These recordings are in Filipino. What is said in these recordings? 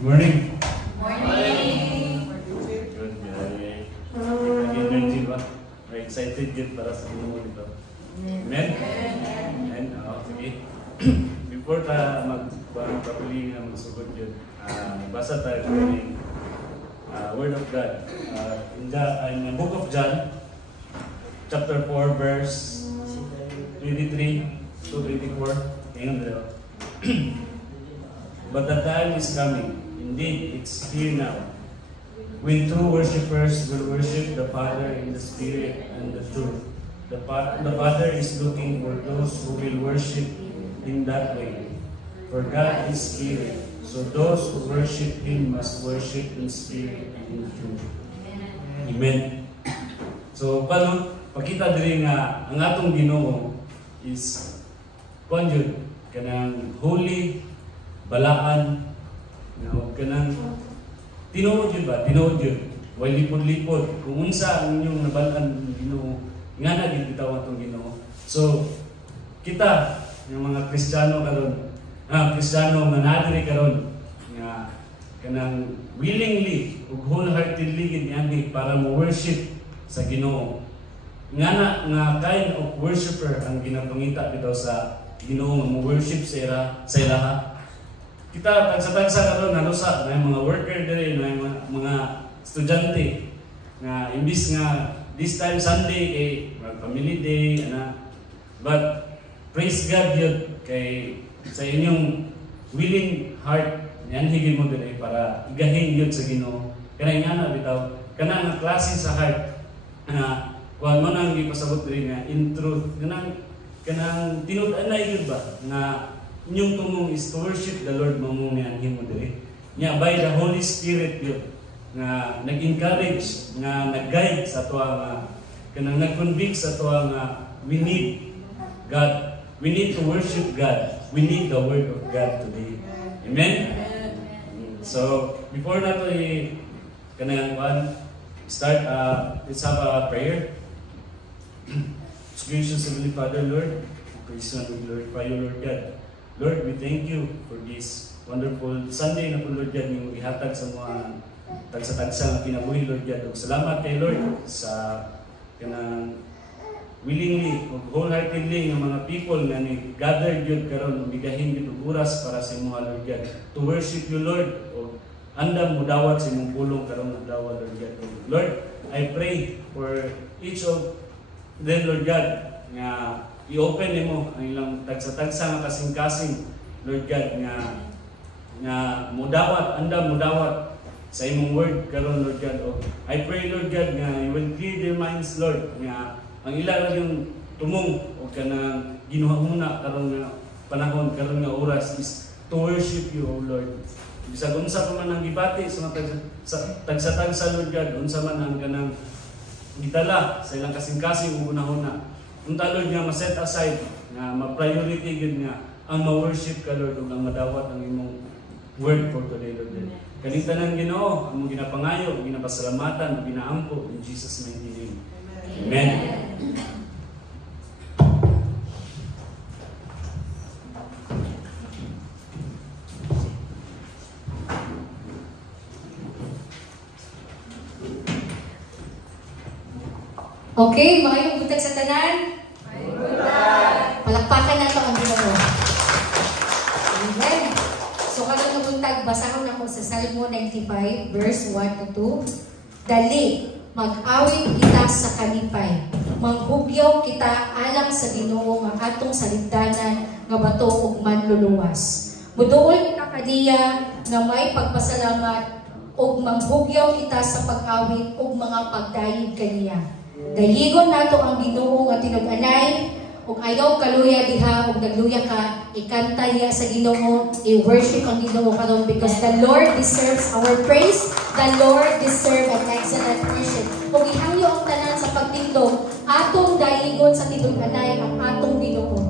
Good morning. Morning. Good, good. Nag-energy ba? May excited din para sa Ginoo dito. Amen? Amen. Sige. Before ta magpapuli na magsugod yun, basa tayo ng Word of God. In the Book of John, chapter 4, verse 23 to 24. Hang on there. But the time is coming. Indeed, it's here now. When true worshippers will worship the Father in the Spirit and the truth. The Father is looking for those who will worship in that way. For God is Spirit, so those who worship Him must worship in Spirit and in truth. Amen. So, paano? Pakita din nga ang atong Ginoo is kanang holy, balaan, kanang tinuod yun ba? Tinuod yun. Way lipod-lipod. Kung unsa ang inyong nabalaan ng Ginoo, nga na gititaw atong Ginoo. So, kita, yung mga Kristiyano karon, Kristiyano nga nadiri karon, nga kanang willingly ug wholeheartedly gid para mo worship sa Ginoo. Nga kind of worshipper ang ginapangita bitaw sa Ginoo nga mo worship sa ilaha. Kita tagsa-tagsa karon nga sa may mga worker diri, may mga estudyante nga imbis nga this time Sunday kay family day but praise God yun kay sa inyong willing heart yan higit mo diri para igahin yun sa Ginoo. Kanang nga bitaw kana nga klase sa heart na kuan mo nang ipasabot diri nga in truth kanang tinud-anay yun ba nga inyong tumong is to worship the Lord mamungan himo diri. Nya by the Holy Spirit yun nga nag-encourage nga nag-guide sa tuwa nga kanang nag-convict sa tuwa nga we need God. We need to worship God. We need the Word of God today. Amen? So, before nato kanang start, let's have a prayer. Gracious Heavenly Father, Lord, praise and we glorify you, Lord God. Lord, we thank you for this wonderful Sunday na po, Lord God, yung ihatag sa mga tagsa-tagsa na kinabuhi, Lord God. Salamat kay Lord sa kanang willingly o wholeheartedly ng mga people na gathered yun karon bigahin yun oras para sa mga Lord God. To worship you, Lord, o andam mo dawat sa imong pulong karon na dawat, Lord God. Lord, I pray for each of them, Lord God, nga i-open nimo ang ilang tagsa-tagsa nga kasing-kasing, Lord God, nga mudawat, andam mudawat sa imong word karon, Lord God. I pray, Lord God, nga you will clear their minds, Lord, nga ang ilang yung tumong o kanang ginuhuna karon nga panahon karon nga oras is to worship you, O Lord. Bisag unsa pa man ang gibati sa tagsa-tagsa, Lord God, unsa man ang kanang gitala sa ilang kasing-kasing una-una. Unta, Lord, nga ma-set aside, nga ma-priority yun nga ang ma-worship ka, Lord, ug ang madawat ang imong word for today, Lord. Kanintanan Ginoo, ang mong ginapangayo, ginapasalamatan, ginaampo in Jesus' mighty name. Amen. Okay, mga yung butag sa tanan? Palakpakan na ito ang Ginoo. Amen. So, karon na buntag, basahon ako sa Salmo 95, verse 1 to 2. Dali, mag-awit kita sa kalipay. Manghugyaw kita alang sa Ginoo nga atong saligdanan nga bato ug manluluwas. Muduol kita kaniya nga may pagpasalamat ug manghugyaw kita sa pag-awit ug mga pagdayeg kaniya. Dayigon nato ang Ginoo nga tinud-anay ug ayaw kaluya diha ug nagluya ka ikanta niya sa Ginoo, i-worship ang Ginoo karon because the Lord deserves our praise. The Lord deserves an excellent worship. Ug ihangyo ang tanan sa pagtindog atong dayigon sa tinud-anay ang atong Ginoo.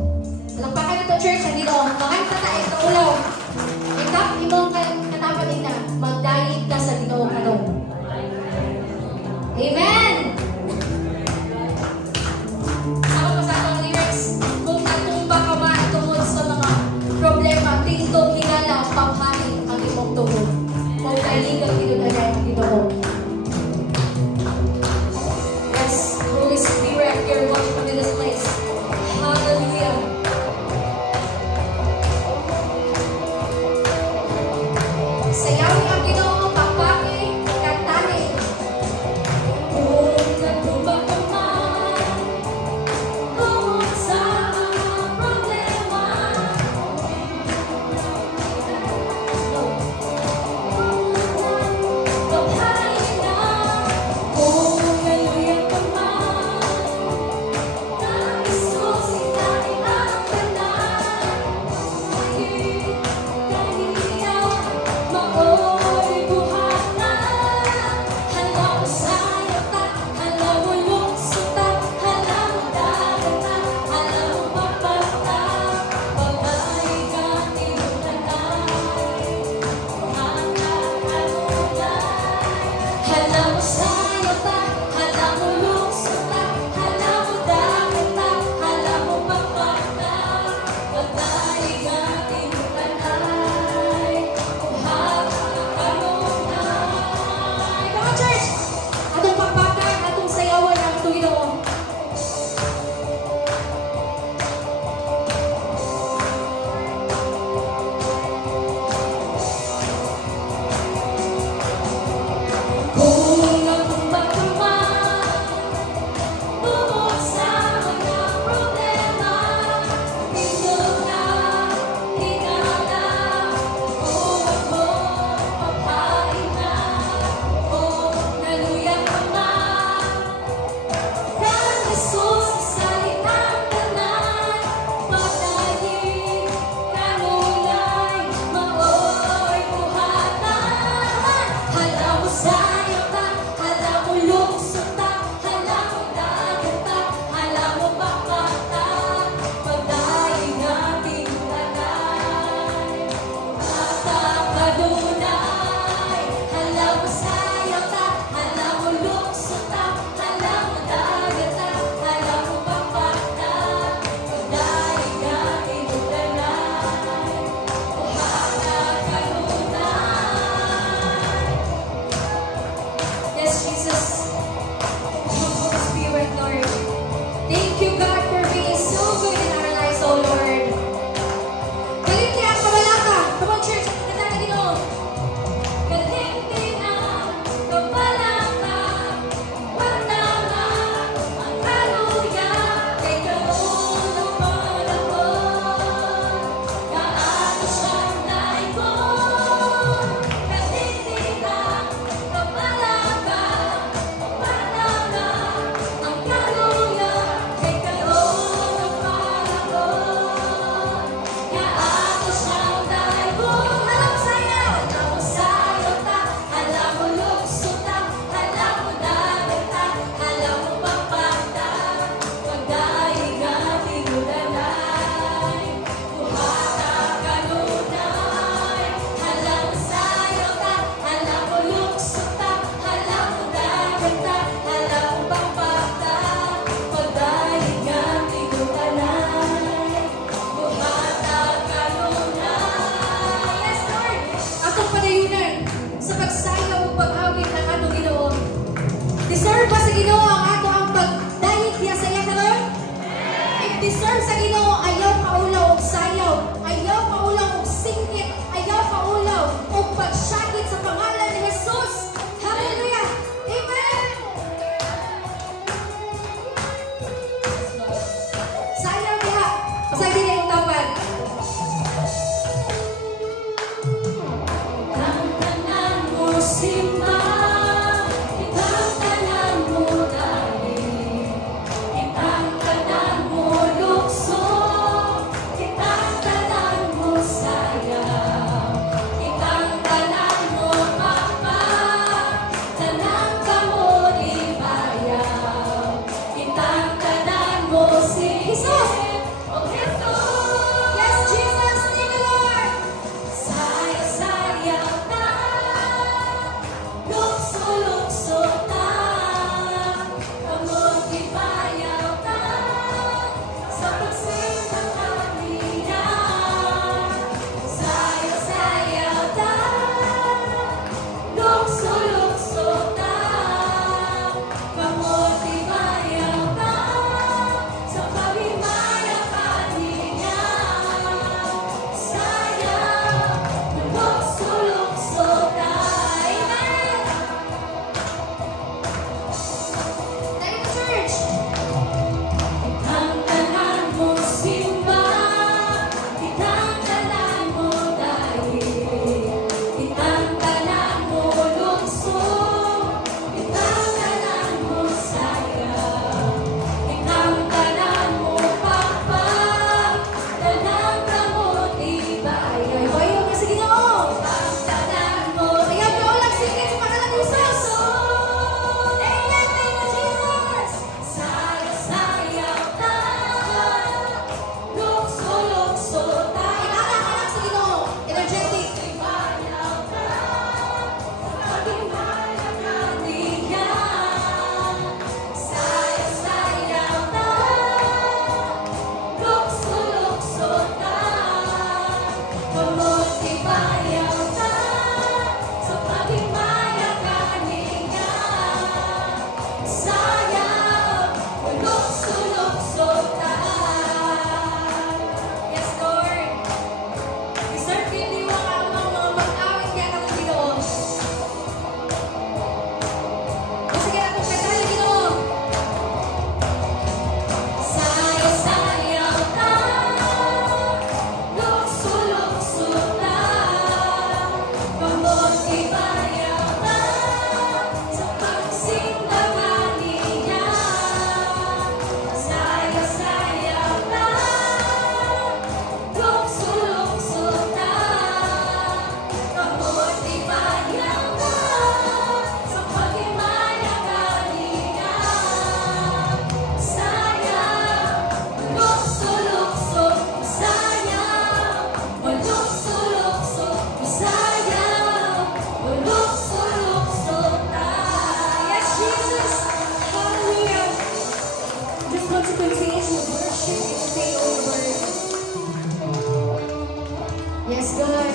Palakpakan nito church ang Ginoo. Makanta ta ito ulaw. Ikap imong katapat na magdayig ka sa Ginoo karon. Amen. Problema, tindog, hinala, panghain ang imong tungod. Yes, God.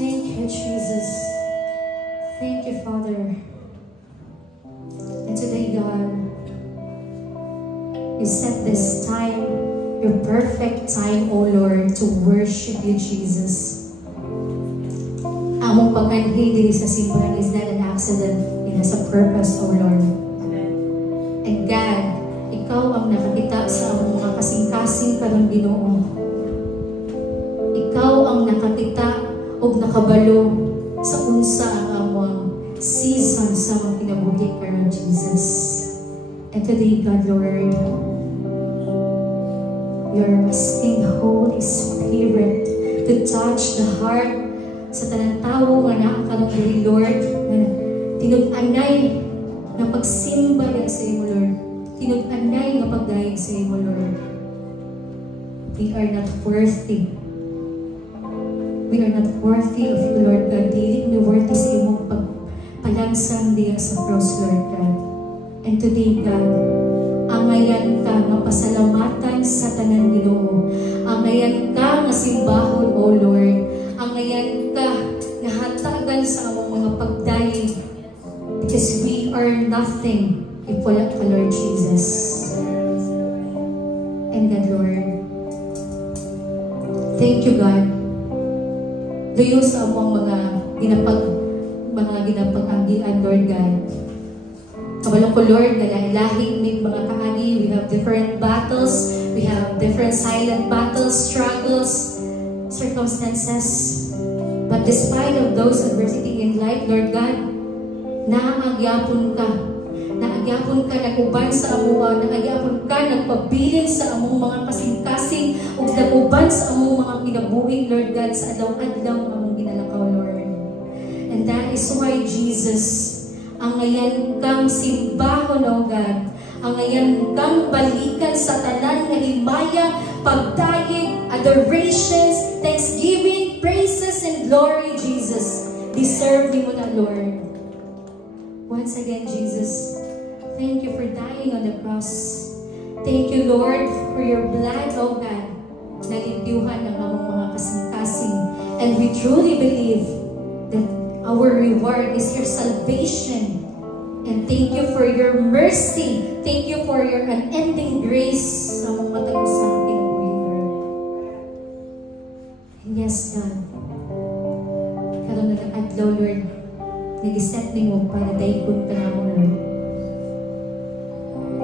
Thank you, Jesus. Thank you, Father. And today, God, you set this time, your perfect time, O Lord, to worship you, Jesus. Among pagkanhi diri sa simbahan is not an accident. It has a purpose, O Lord. And God, ikaw ang nakakita sa among mga kasing-kasing karong Ginoo. Ikaw ang nakakita o nakabalo sa unsa ang among season sa among kinabuhi karon, Jesus. And today, God, Lord, you're asking the Holy Spirit to touch the heart sa tanang tao nga nakakaroon diri, Lord, na tinud-anay na pagsimba sa imo, Lord. Tinud-anay nga pagdayeg sa imo, Lord. We are not worthy. We are not worthy of you, Lord God. Dili mi worthy sa imong pagpalansang diya sa cross, Lord God. And today, God, angayan ka nga pasalamatan sa tanan Ginoo. Angayan ka nga simbahon, O Lord. Angayan ka nga hatagan sa among mga pagdayeg. Because we are nothing if wala ka, Lord Jesus. And God, Lord, thank you, God. Dayo sa among mga ginapag-agian, Lord God. Kabalong ko, Lord, na lahing may mga kaagi. We have different battles. We have different silent battles, struggles, circumstances. But despite of those adversity in life, Lord God, naagyapon ka. Naagyapon ka, naguban sa amuha. Naagyapon ka, nagpabilin sa among mga kasing-kasing o naguban sa among mga kinabuhi, Lord God, sa adlaw-adlaw among ginalakaw, Lord. And that is why, Jesus, ang ngayon kang simbahon, O God. Ang ngayon kang balikan sa tanan nga himaya, pagdayeg, adorations, thanksgiving, praises, and glory, Jesus. Deserve mo na, Lord. Once again, Jesus, thank you for dying on the cross. Thank you, Lord, for your blood, O God, na libyuhan ng among mga kasing-kasing. And we truly believe that our reward is your salvation. And thank you for your mercy. Thank you for your unending grace sa mga matagusang kinabuhi, Lord. And yes, God, karon na adlaw, Lord, nag-set mo para daikon ka na mo, Lord.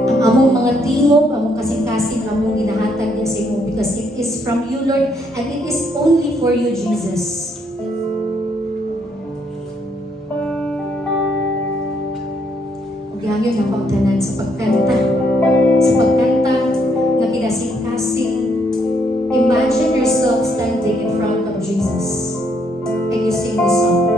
Ang among mga tingog, among kasing-kasing, among ginahatag niya sa imo because it is from you, Lord, and it is only for you, Jesus. Ugyangyo na pagtanan sa pagkanta na kinasing-kasing. Imagine yourself standing in front of Jesus and you sing this song.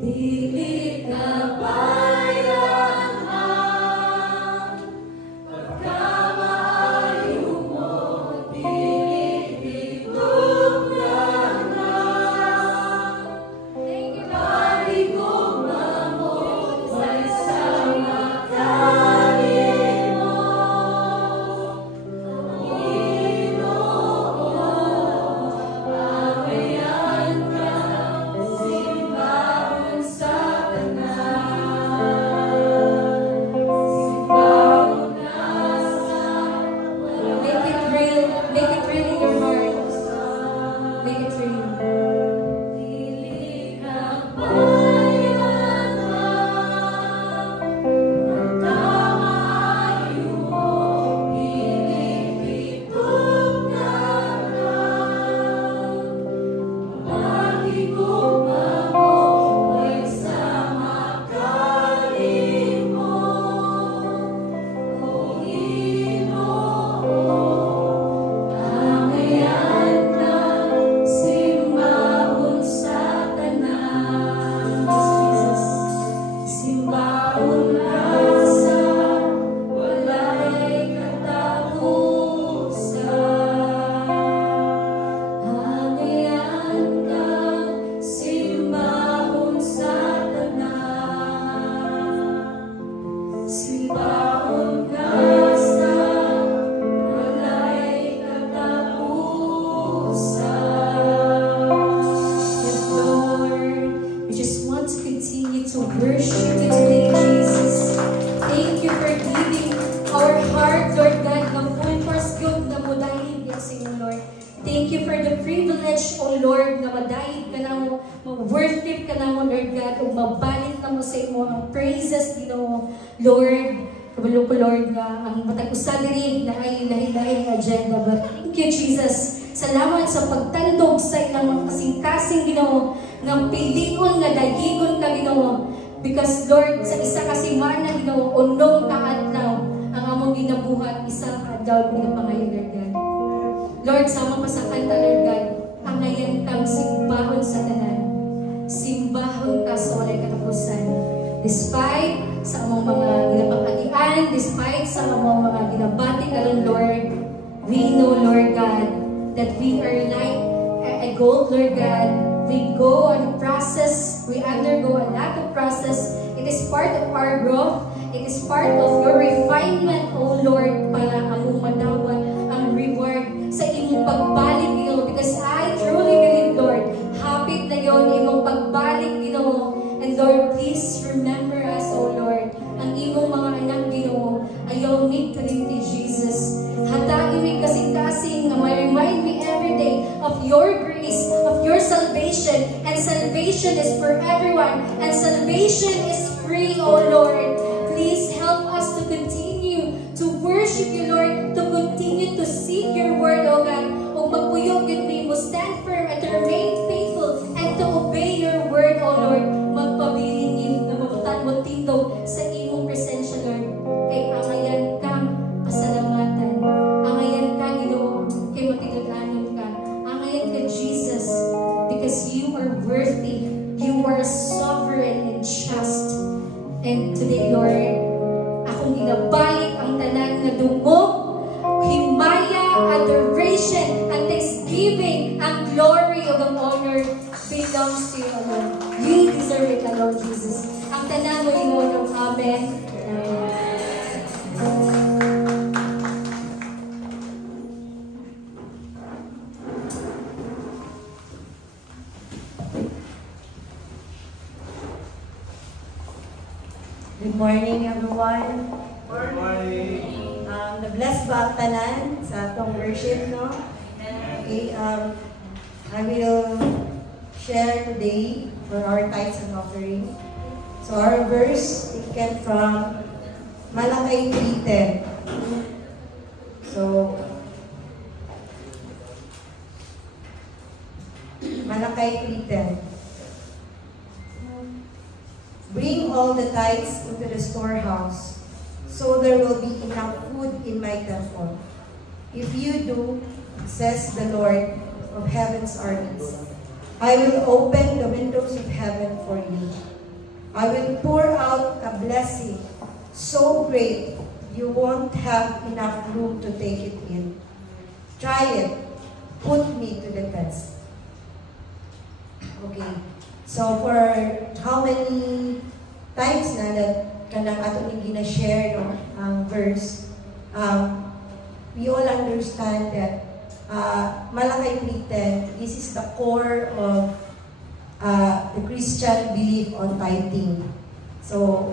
Dili ka bayrahan, pagkamaayo mo, dili itugnanan. Paligugma mo, may sama kanin mo. Ginoo, awayan ka, simbahon sa tanan. Simbahon ka sa Make it real. Make it real in your heart. Make it real. Dili ka bayrahan, pagkamaayo mo, dili itugnanan. Paligugma mo, may sama kanin mo. O Ginoo, awayan ka, simbahon sa tanan. Jesus, simbahon ka sa walay katapusan. Awayan ka, simbahon sa tanan. Simbahon ka sa walay katapusan. Yes, Lord, we just want to continue to worship you today, Jesus. Thank you for giving our heart, Lord God, na full force good na mudahid yan sa inyo, Lord. Thank you for the privilege, O Lord, na madahid ka na mo, mag-worship ka na mo, Lord God, o mabalit na mo sa imo ang praises, Ginoo, Lord. Kabalo ko, Lord, nga ang matag-usa diri na ay lahi-lahi ang agenda. But thank you, Jesus. Salamat sa pagtandog sa ilang mga kasing-kasing, Ginoo, nga pilion, nga dagigon ka, Ginoo. Because, Lord, sa isa kasimana, Ginoo, unong kaadlaw ang among ginabuhat, isang kaadlaw ng pangayon, Lord God. Lord, sama pa sa kanta, Lord God, angayan kang simbahon sa tanan. Simbahon ka sa walay katapusan. Despite sa among mga ginapanghagian, despite sa among mga ginabati karon, Lord, we know, Lord God, that we are like a gold, Lord God. We go on process, we undergo a lot of process. It is part of our growth. It is part of your refinement, O Lord, para among madawat ang reward sa imong pagbalik, Ginoo. Because I truly believe, Lord, hapit na yon imong pagbalik, Ginoo. And Lord, please remember us, O Lord. Ang imong mga anak, Ginoo, ayaw need ka rin ni Jesus. Hatain mi kasing-kasing na may remind me every day of your grace, of your salvation. And salvation is for everyone. And salvation is free, O Lord. Please help us to continue to worship you, Lord, to continue to seek your word, O God. O magpuyog yun may mo stand firm and to remain faithful and to obey your word, O Lord. Magpabilin niyo na mabutan mo tindog sa imong presensya, Lord. Kay angayan kang pasalamatan. Angayan ka, Ginoo, kay matindog-anin ka. Angayan ka, Jesus, because you are worthy. You are sovereign and just. And today, Lord, akong ginabalik ang tanan na dungog, himaya, adoration, and thanksgiving, and glory of the honor belongs to you alone. You deserve it alone, Jesus. Ang tanan mo inunong. Amen. Good morning, everyone. Good morning. Na-bless ba ang tanan sa atong worship, no? Okay, I will share today for our tithes and offering. So our verse taken from Malakay 3:10. So, Malakay 3:10. Bring all the tithes into the storehouse, so there will be enough food in my temple. If you do, says the Lord of heaven's armies, I will open the windows of heaven for you I will pour out a blessing so great you won't have enough room to take it in. Try it. Put me to the test. Okay. So for how many times na that kanang ato ning gina-share no ang verse, we all understand that Malachi 3:10, this is the core of the Christian belief on tithing. So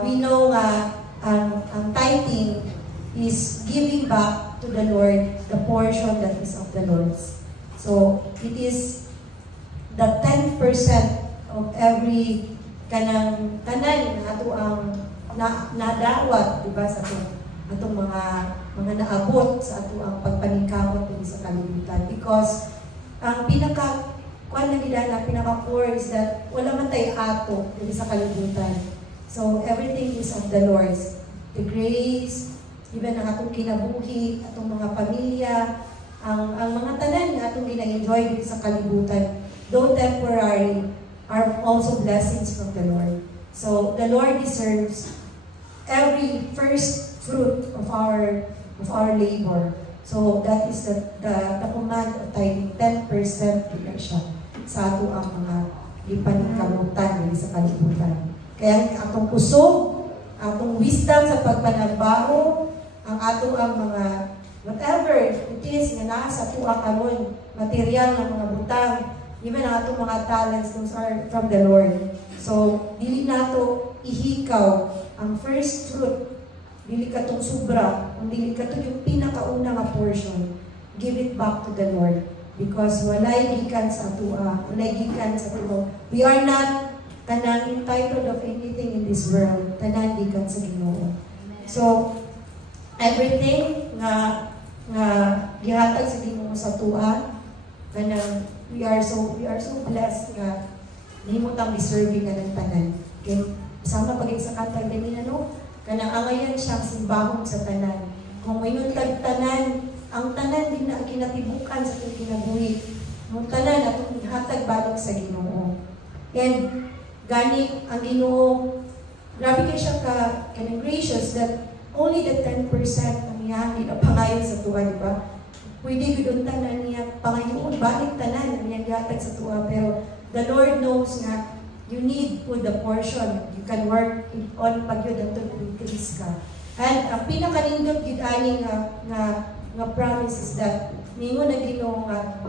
we know ang tithing is giving back to the Lord the portion that is of the Lord's. So it is the 10% of every kanang tanan ato ang nadawat, diba, sa atong mga naabot sa ato ang pagpaningkamot sa kalibutan. Because ang pinaka-core is that wala man tayo ato sa kalibutan. So everything is of the Lord's. The grace, even ang atong kinabuhi, atong mga pamilya, ang mga tanan na atong gina-enjoy sa kalibutan, though temporary, are also blessings from the Lord. So the Lord deserves every first fruit of our labor. So that is the command of tithing, 10% reduction sa ato ang mga lipaningkamutan sa kalibutan. Kaya atong kusog, atong wisdom sa pagpanagbaho, ang ato ang mga whatever it is nga naa sa ato ang karon, material ng mga butang, even ang atong mga talents, those are from the Lord. So, dili nato ihikaw ang first fruit, dili katong sobra, ang dili katong yung pinakauna nga portion, give it back to the Lord. Because walay gikan sa ato, walay gikan sa ato. We are not kanang entitled of anything in this world, tanan gikan sa Ginoo. So, everything nga gihatag sa Ginoo sa tuwa, kanang we are so blessed nga nahimutang deserving nga ng tanan. Kaya sama pagin sa kantag din ano, kanang angayan siyang simbahon sa tanan. Kung mayroon tanan, ang tanan din na kinatibukan sa ating kinabuhi. Ang tanan atong ihatag balik sa Ginoo. And gani ang Ginoo, grabe kayo siya kanang gracious that only the 10% ang iyang pangayod sa tuwa, di ba? Pwede gudong tanan niya, pangayoon, balik tanan, ang gatag sa tuwa. Pero the Lord knows nga, you need po the portion. You can work on pag-yun until increase ka. And ang pinakalindot yun ani nga promise is that, ningo na Ginoo nga,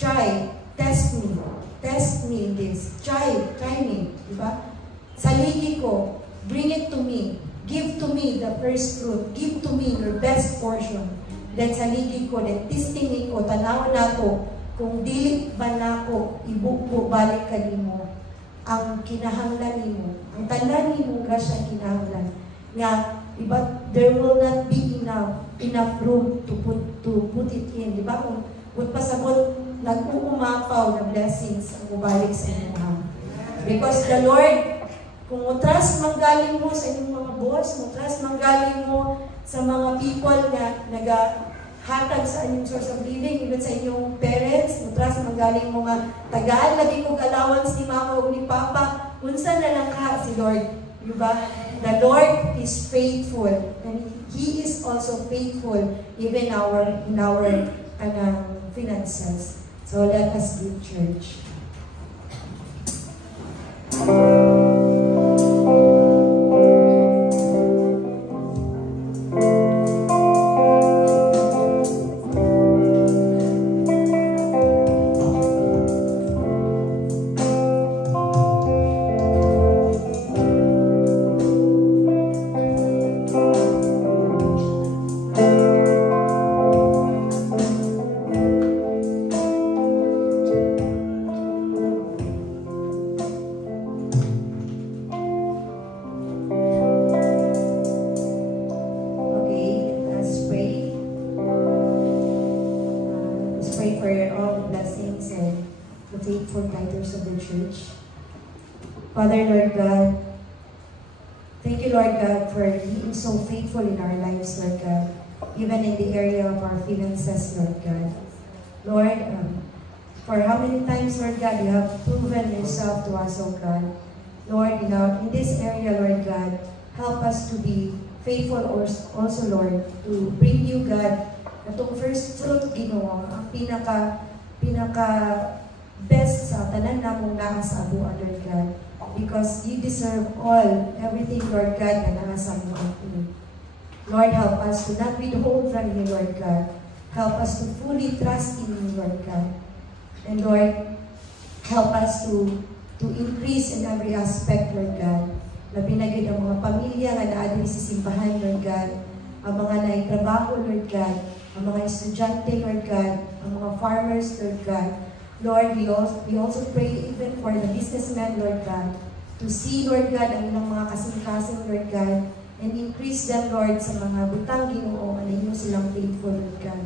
try, test me in this. Try me, di ba? Saligi ko, bring it to me. Give to me the first fruit. Give to me your best portion. Then saligi ko, then testingin ko, tanaw na to, kung dili ba na ko, ibuko balik ka nimo ang kinahanglan nimo, ang tanan nimo grasya kinahanglan. Nga, diba, there will not be enough room to put it in. Diba, kung pasabot, nag-uumapaw na blessings ang mubalik sa inyo. Because the Lord, kung utras manggaling mo sa inyong mga boss, utras manggaling mo sa mga people na nagahatag sa inyong source of living, even sa inyong parents, utras manggaling mo nga tagaan, lagi kong allowance ni mama o ni papa, unsa na lang ka si Lord. Diba? The Lord is faithful and He is also faithful even in our finances. So let us give church. Father, Lord God, thank you, Lord God, for being so faithful in our lives, Lord God, even in the area of our finances, Lord God. Lord, for how many times, Lord God, you have proven yourself to us, oh God, Lord, in this area, Lord God, help us to be faithful also, Lord, to bring you, God, itong first fruit, Ginoo, ang pinaka best sa tanan namong naa sa abuan, Lord God. Because you deserve everything, Lord God, na naa sa abuan. Lord, help us to not withhold from you, Lord God. Help us to fully trust in you, Lord God. And Lord, help us to increase in every aspect, Lord God. Labi na gid ang mga pamilya nga naa diri sa simbahan, Lord God. Ang mga naitrabaho, Lord God. Ang mga estudyante, Lord God. Ang mga farmers, Lord God. Lord, we also pray even for the businessmen, Lord God. To see, Lord God, ang ilang mga kasing-kasing, Lord God. And increase them, Lord, sa mga butang, Ginoo, ano yun silang faithful, Lord God.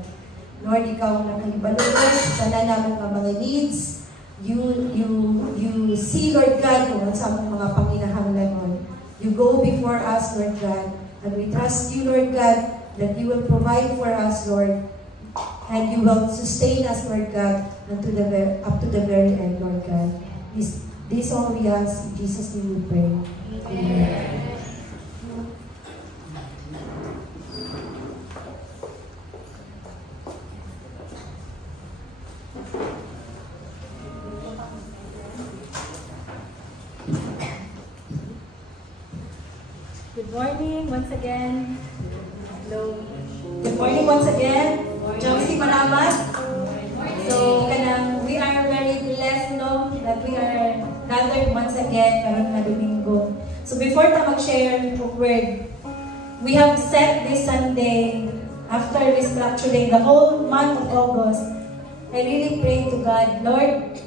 Lord, ikaw ang nakahibalo, Lord, sa naman ang mga needs. You see, Lord God, kung ano sa mga panginahanglan, Lord. You go before us, Lord God, and we trust you, Lord God, that you will provide for us, Lord, and you will sustain us, Lord God, up to the very end, Lord God. This all we ask, in Jesus' name we pray. Amen. Good morning once again. Hello. Good morning once again. Jamsi Maramat. So, we are very blessed, no, that we are gathered once again karon nga Domingo. So, before ta mag-share ng word, we have set this Sunday after restructuring the whole month of August. I really pray to God, Lord,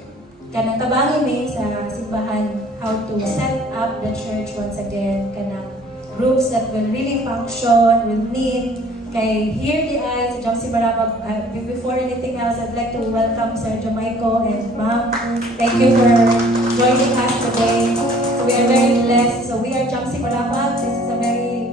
kanang tabangin ni sa simbahan how to set up the church once again, kanang groups that will really function, will need. Kay here the eyes, Jamsi Marabag. Before anything else, I'd like to welcome Sir Jamaico and Ma'am. Thank you for joining us today. So we are very blessed. So we are Jamsi Marabag. This is a very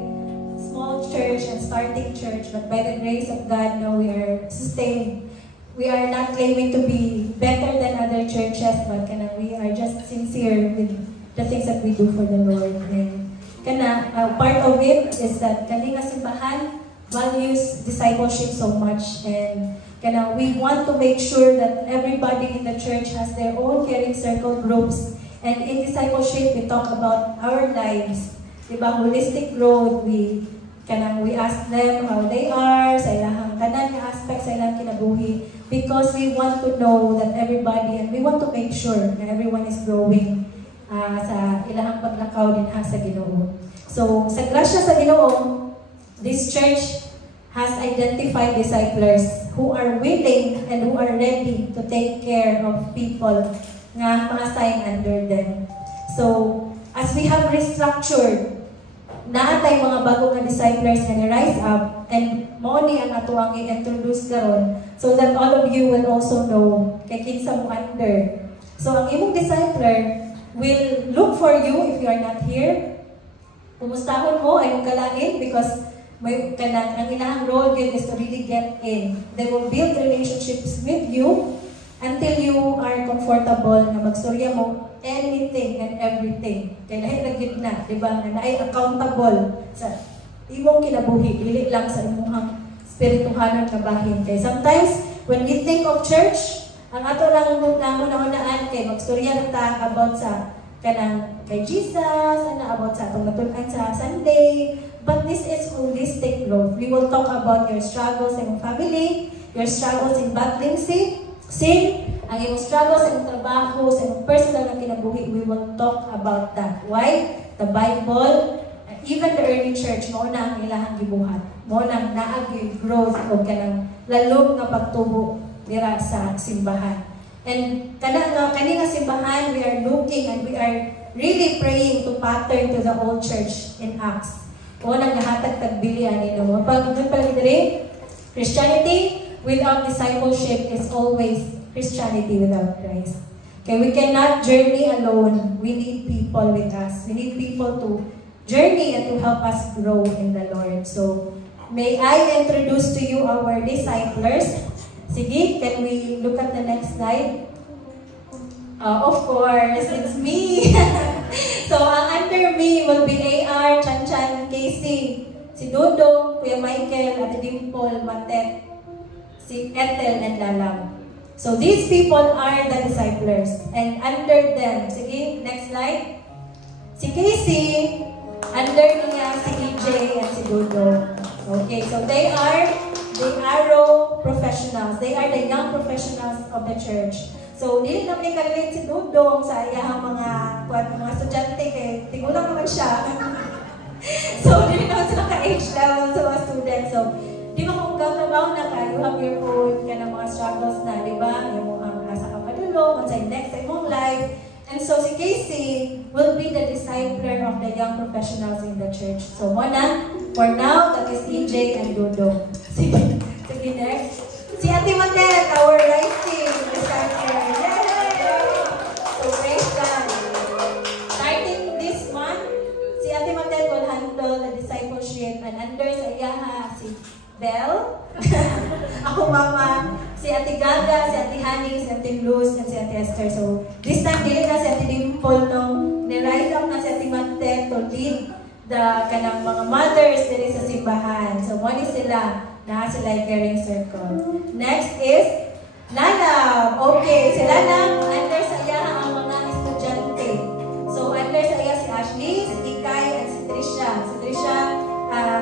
small church and starting church, but by the grace of God, now we are sustained. We are not claiming to be better than other churches, but we are just sincere with the things that we do for the Lord. And part of it is that Kalinga Simbahan values discipleship so much, and we want to make sure that everybody in the church has their own caring circle groups. And in discipleship, we talk about our lives, diba? Holistic growth. We ask them how they are, sa ilahang tanan nga aspect sa ilang kinabuhi, because we want to know that everybody, and we want to make sure that everyone is growing sa ilahang paglakaw din sa Ginoo. So, sa grasya sa Ginoo, this church has identified disciples who are willing and who are ready to take care of people nga ma-assign under them. So, as we have restructured, naatay mga bago nga disciples nga rise up, and mao ni ang ato ang i-introduce karon, so that all of you will also know kay kinsa mo under. So, ang imong discipler will look for you if you are not here. Pumustahon mo ay mong kalain, because ang ilang role yun is to really get in. They will build relationships with you until you are comfortable na magstorya mo anything and everything. Kaya lahat na gitna, di ba? Na ay accountable sa imong kinabuhi, dili lang sa imong spirituhanan na bahin. Kaya sometimes, when we think of church, ang ato lang una-unaan kay magstorya na ta about sa kay Jesus, about sa atong natunan sa Sunday. But this is holistic growth. We will talk about your struggles in family, your struggles in battling sin, ang iyong struggles sa iyong trabaho, sa iyong personal na kinabuhi. We will talk about that. Why? The Bible, even the early church, mo na ang ilahang gibuhat. Mo na naagi growth o kanang lalong nga pagtubo dira sa simbahan. And kanina simbahan, we are looking and we are really praying to pattern to the old church in Acts. O nang nahatag tagbili ani no. Pag diri, Christianity without discipleship is always Christianity without Christ. Okay, we cannot journey alone. We need people with us. We need people to journey and to help us grow in the Lord. So, may I introduce to you our disciples. Sige, can we look at the next slide? Of course, it's me. So, Dodong, Kuya Michael, Ate Dimple, Matet, si Ethel, and Lalam. So these people are the disciples. And under them, sige, next slide. Si Casey, under niya si EJ and si Dodong. Okay, so they are the Arrow professionals. They are the young professionals of the church. So, dili naman i-relate si Dudong sa iyahang mga estudyante kay tigulang naman siya. So, dili naman sila ka-age level sa mga students. So, di ba kung gagawin na ka, you have your own ka ng mga struggles na, di ba? Yung mga asa ka padulong, sa next time mong life. And so, si Casey will be the discipler of the young professionals in the church. So, muna, for now, that is EJ and Dudong. Sige, next. Si Ate Matet, our writing discipler. So, praise God. Starting this month, si Ate Matet will handle the discipleship and under sa iyaha si Belle, ako mama, si Ate Gaga, si Ate Honey, si Ate Luz, and si Ate Esther. So, this time, dili na si Ate Dimple nung ni-rise up na si Ate Matet to lead the kanang mga mothers dili sa simbahan. So, mali sila na sila caring circle. Next is Lana. Okay, si Lana, under sa iya ang mga estudyante. So, under sa iya si Ashley, si Ikay, at si Trisha. Si Trisha,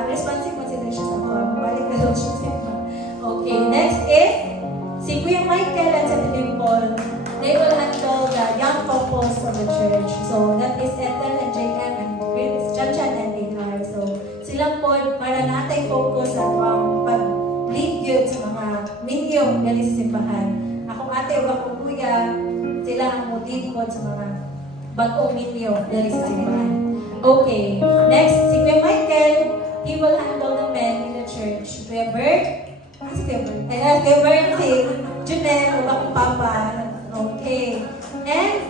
responsive mo si Trisha sa mga balik na doon siya. Okay, next is si Kuya Michael and si Dimple. They will handle the young couples of the church. So, that is Ethel and JM and Chanchan and AR. So, sila po, para natin focus sa pag-lead yun sa mga minyong dali sa simbahan. Akong ate o akong kuya, sila ang lead po sa mga bagong minyo dali sa simbahan. Okay, next, si Kuya Michael, he will handle the men in the church. Kuya Bert, si Kuya Bert, si Junel, o akong papa. Okay, and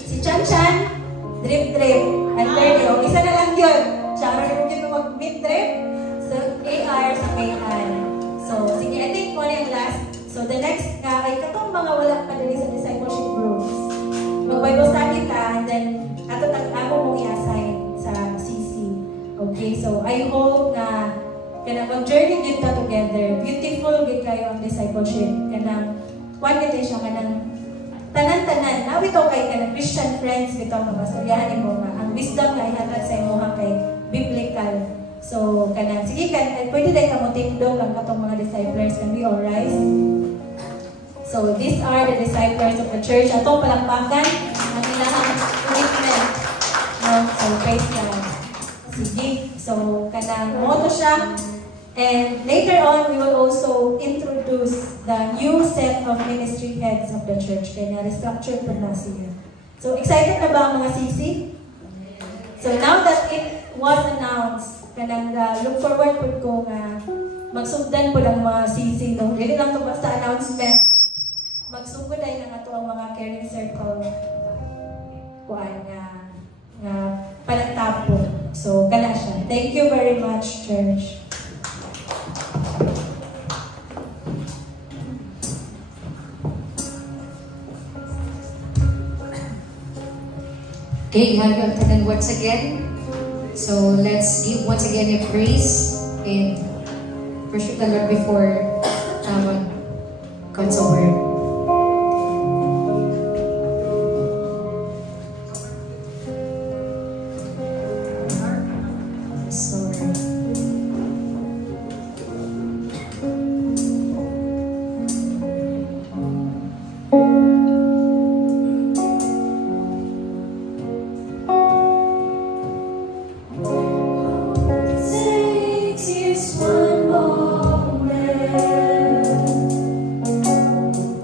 si Chanchan, drip. And third, isa na lang yun. Tsara rin yun mag-mid-trip. So, AR sa KR. So, sige, I think one yung last. So, the next, ay katong mga wala pa dali sa discipleship groups. Mag-Bible study ka, and then, ako mong i-assign sa CC. Okay, so, I hope na mag-journey din ka together. Beautiful din kayo ang discipleship. One din siya, tanan-tanan, na ito kay Christian friends, ito mabasaryahan mo nga. Ang wisdom na ihatag sa imo kay biblical. So, sige, pwede dahil kamutindog ang katong mga disciples. Can we all rise? So, these are the disciples of the church. Atong palakpakan, ang ilahang commitment. No? So, praise God. Sige. So, moto siya. And later on, we will also introduce the new set of ministry heads of the church. Kaya na-restructure po na siya. So, excited na ba ang mga sisi? So, now that it was announced, look forward po ko nga magsugdan po ng mga sisi. No? Hindi lang ito basta announcement. Magsugod ay nga ito ang mga caring circle kuan nga panagtapo. So, kana siya. Thank you very much, church. Okay, and once again, so let's give once again a praise and worship the Lord before God's word. One moment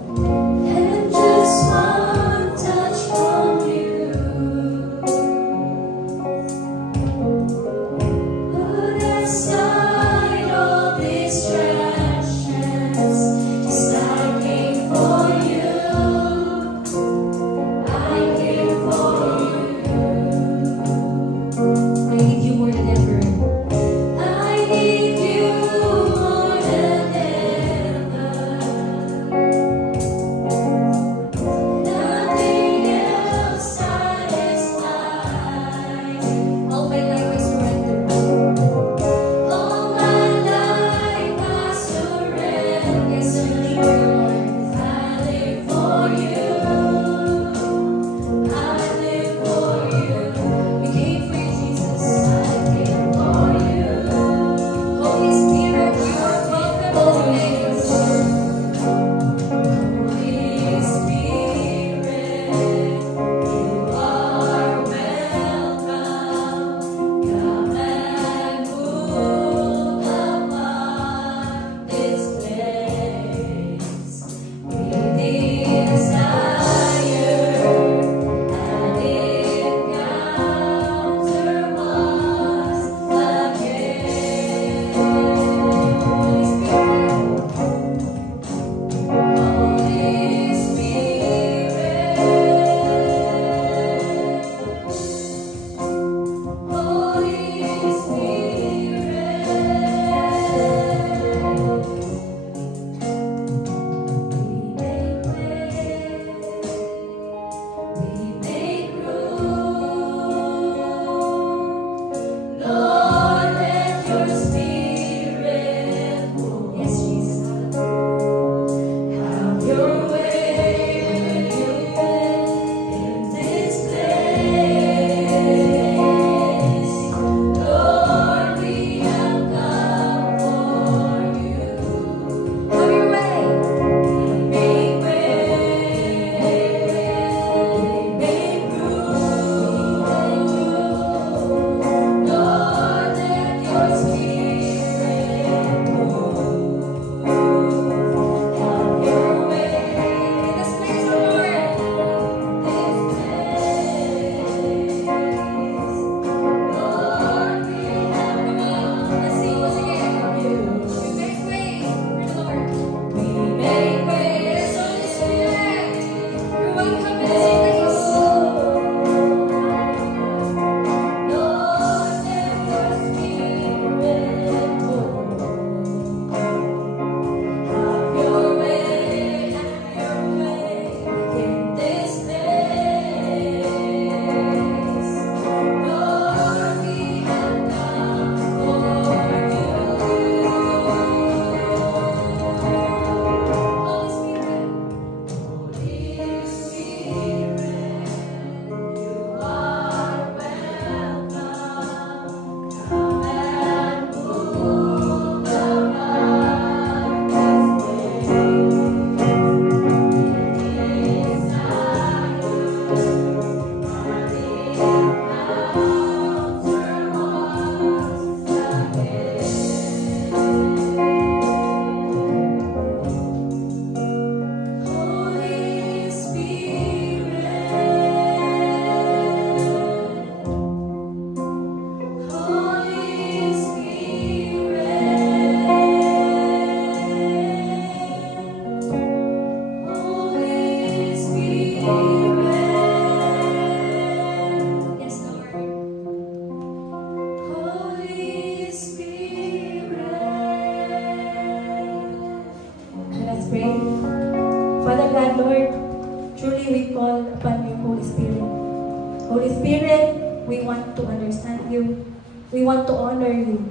Holy Spirit, we want to understand you. We want to honor you.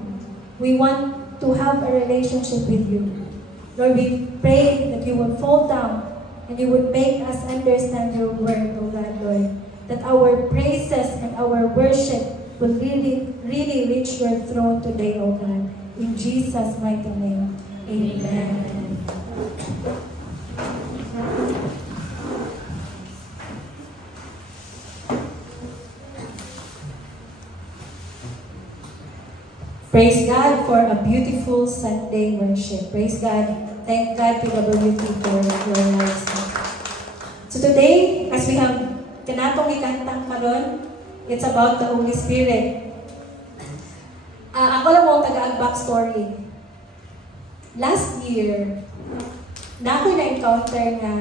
We want to have a relationship with you. Lord, we pray that you will fall down and you would make us understand your word, O God, Lord. That our praises and our worship will really, really reach your throne today, O God. In Jesus' mighty name, amen. Praise God for a beautiful Sunday worship. Praise God. Thank God to PWT for your lives. So today, as we have kanatong ikantang karon, it's about the Holy Spirit. Ako lang mo taga-ag backstory. Last year, na ako na-encounter na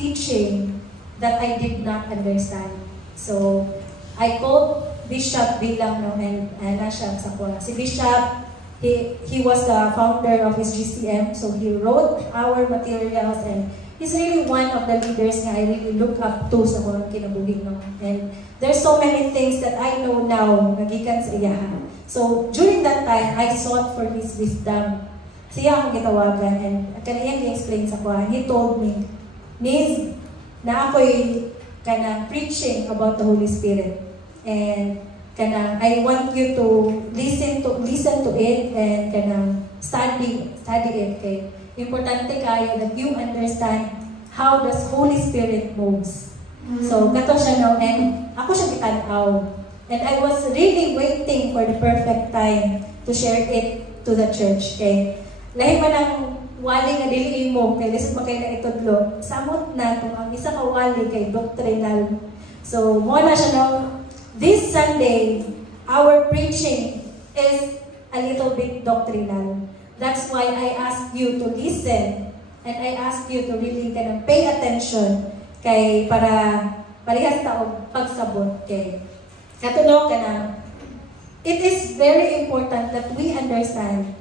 teaching that I did not understand. So, I called Bishop bilang no, and siya sa kuha. Si Bishop, he was the founder of his GCM, so he wrote our materials and he's really one of the leaders na I really look up to sa mga kinabuhi. No? And there's so many things that I know now, nagikan sa iyahan. So, during that time, I sought for his wisdom. Siya akong gitawagan and kaniyang i-explain sa kuha. He told me, Niz, na ako'y kanang preaching about the Holy Spirit. And kanang I want you to listen to it and kanang study it. Okay? Importante kayo that you understand how does Holy Spirit moves. So kato siya no, and ako siya gitanaw. And I was really waiting for the perfect time to share it to the church. Okay? Lahi man ang wali nga dili mo kay lisod makay na itudlo. Samot na kung ang isa ka wali kay doctrinal. So mo na siya no. This Sunday, our preaching is a little bit doctrinal. That's why I ask you to listen and I ask you to really kind of pay attention kay para parehas taog pagsabot kay katunog kana. It is very important that we understand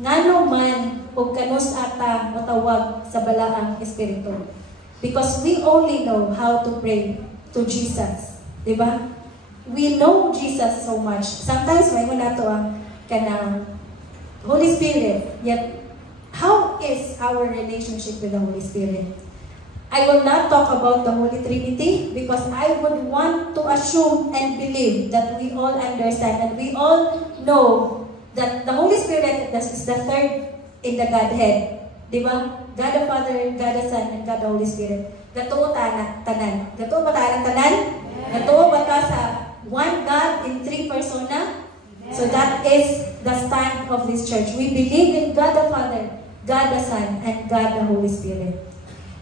ngano man o kanus ata matawag sa balaang espiritu. Because we only know how to pray to Jesus. Diba? We know Jesus so much. Sometimes may muna to ang kanang Holy Spirit. Yet, how is our relationship with the Holy Spirit? I will not talk about the Holy Trinity because I would want to assume and believe that we all understand and we all know that the Holy Spirit is the third in the Godhead. Diba? God the Father, God the Son, and God the Holy Spirit. Gatuo tanan. Gatuo ba tanan? Gatuo ba ta sa one God in three persona? So that is the stand of this church. We believe in God the Father, God the Son, and God the Holy Spirit.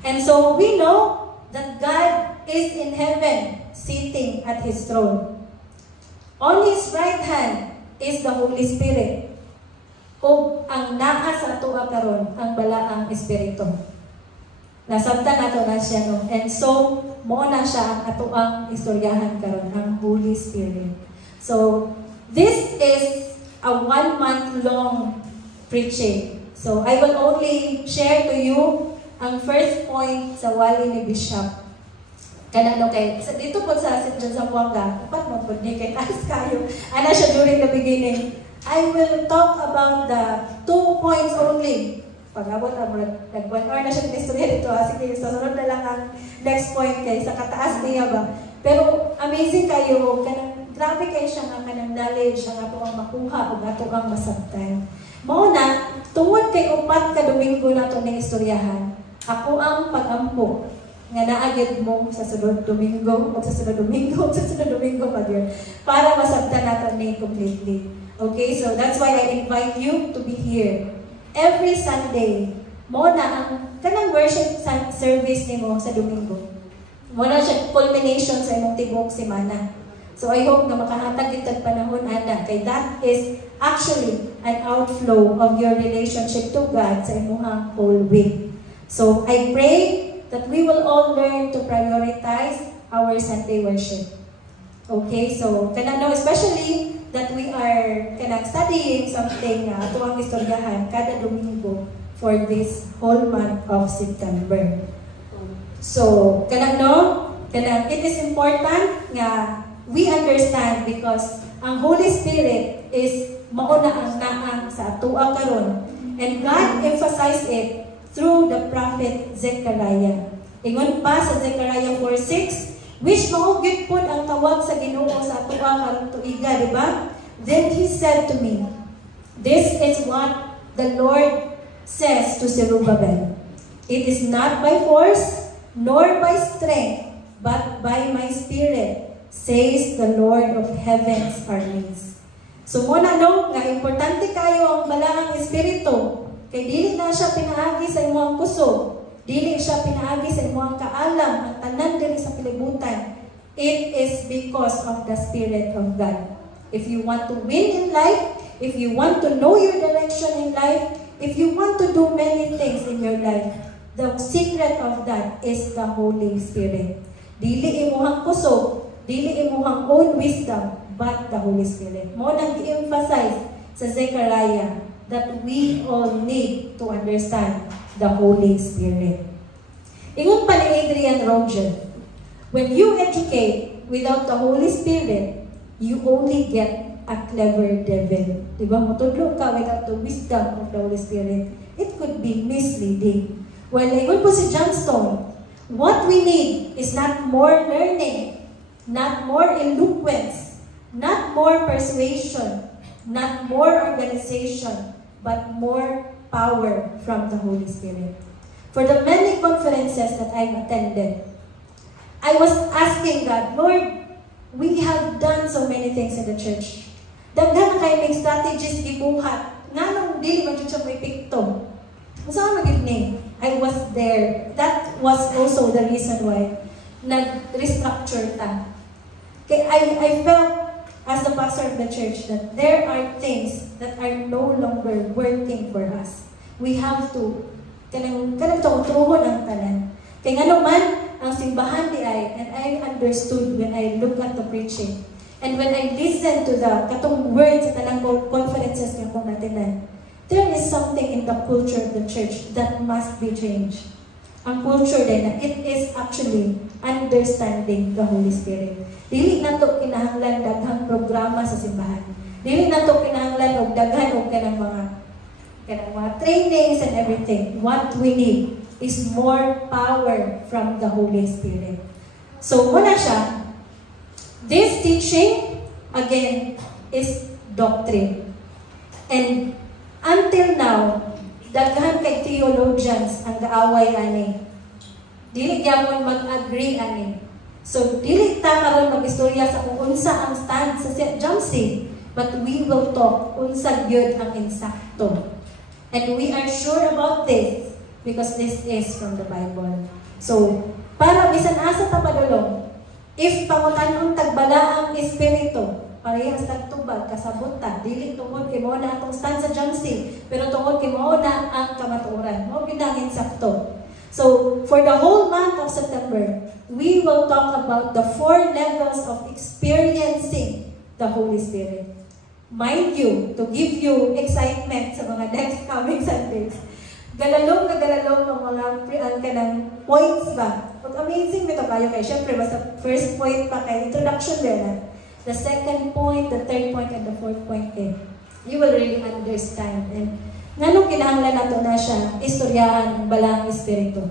And so we know that God is in heaven, sitting at His throne. On His right hand is the Holy Spirit. O ang naa sa atua karon ang balaang espiritu. Nasabtan nato na siya no. And so mo na siya ang atuang istoryahan karon ang Holy Spirit. So this is a 1 month long preaching. So I will only share to you ang first point sa wali ni Bishop. Kanano kay dito po sa St. John Zamboanga, upat mo po ni kay taas kayo. Ana siya during the beginning. I will talk about the 2 points only. Pag-abot ang nag-1 hour na siya istorya dito. Sige, sasunod na lang ang next point kay sa kataas niya ba. Pero amazing kayo, kanang grabe kayo siya nga kanang knowledge, ang ato ang makuha o ato ang masabtan. Mauna, tungod kay upat ka Domingo na ito ng istoryahan, ako ang pag-ampo nga naagad mo sa sunod Domingo, o sa sunod Domingo, o sa sunod Domingo pa din, para masabtan natin ni completely. Okay, so that's why I invite you to be here. Every Sunday, mo na ang kanang worship service nimo sa Domingo. Mo na siya culmination sa imong tibok semana. So I hope na makahatag kitag panahon ana kay that is actually an outflow of your relationship to God sa imong whole week. So I pray that we will all learn to prioritize our Sunday worship. Okay, so kanang now especially that we are studying something ito ang istoryahan kada Domingo for this whole month of September. So, it is important nga we understand because ang Holy Spirit is mauna ang naang sa atuwa karon. And God emphasized it through the prophet Zechariah. Ingon pa sa Zechariah 4:6, which maugid pod ang tawag sa Ginoo sa atuwa karong tuiga, di ba? Then he said to me, this is what the Lord says to Zerubbabel. It is not by force, nor by strength, but by my Spirit, says the Lord of heaven's armies. So muna nga importante kayo ang balaang espiritu. Kay dili na siya pinaagi sa imong kusog. Dili siya pinaagi sa imong kaalam ang tanan diri sa kalibutan. It is because of the Spirit of God. If you want to win in life, if you want to know your direction in life, if you want to do many things in your life, the secret of that is the Holy Spirit. Dili imuhang kusog, dili imuhang own wisdom, but the Holy Spirit. Mo nang i-emphasize sa Zechariah that we all need to understand the Holy Spirit. Ingon pa ni Adrian Roger, when you educate without the Holy Spirit, you only get a clever devil. Diba? Matudlo ka without the wisdom of the Holy Spirit. It could be misleading. Well, ingon po si John Stone, what we need is not more learning, not more eloquence, not more persuasion, not more organization, but more power from the Holy Spirit. For the many conferences that I've attended, I was asking God, Lord, we have done so many things in the church. Daghan na kayo may strategies gibuhat. Nga nung dili mag-siya may pikto. Saan mag-evening? I was there. That was also the reason why nag-restructure ta. Okay, I felt as the pastor of the church that there are things that are no longer working for us. We have to kanang tuhon ang tanan. Kaya nga naman, ang simbahan di ay, and I understood when I look at the preaching, and when I listen to the katong words sa tanang conferences nga kong natinan, there is something in the culture of the church that must be changed. Ang culture din na it is actually understanding the Holy Spirit. Dili na to kinahanglan daghang programa sa simbahan. Dili na to kinahanglan og daghan og kanang mga trainings and everything. What we need is more power from the Holy Spirit. So muna siya, this teaching again is doctrine. And until now, daghan kay theologians ang gaaway ani. Dili gyapon mag-agree ani. So dili ta karon mag-istorya sa kung unsa ang stand sa Jamsi, but we will talk unsa gyud ang insakto. And we are sure about this because this is from the Bible. So para bisan asa ta padulong, if pangutan-on tagbala ang espiritu, parehas tagtubag, kasabot ta, dili tungod kay mao na atong stand sa Jamsi, pero tungod kay mao na ang kamatuoran. Mao ginangin sakto. So, for the whole month of September, we will talk about the 4 levels of experiencing the Holy Spirit. Mind you, to give you excitement sa mga next coming Sundays, galalong ang mga kanang points ba? Amazing ito kayo kay syempre, basta first point pa kay introduction din. The second point, the third point, and the fourth point, you will really understand. And nganong kinahanglan nato na siya, istoryahan ng balang espiritu.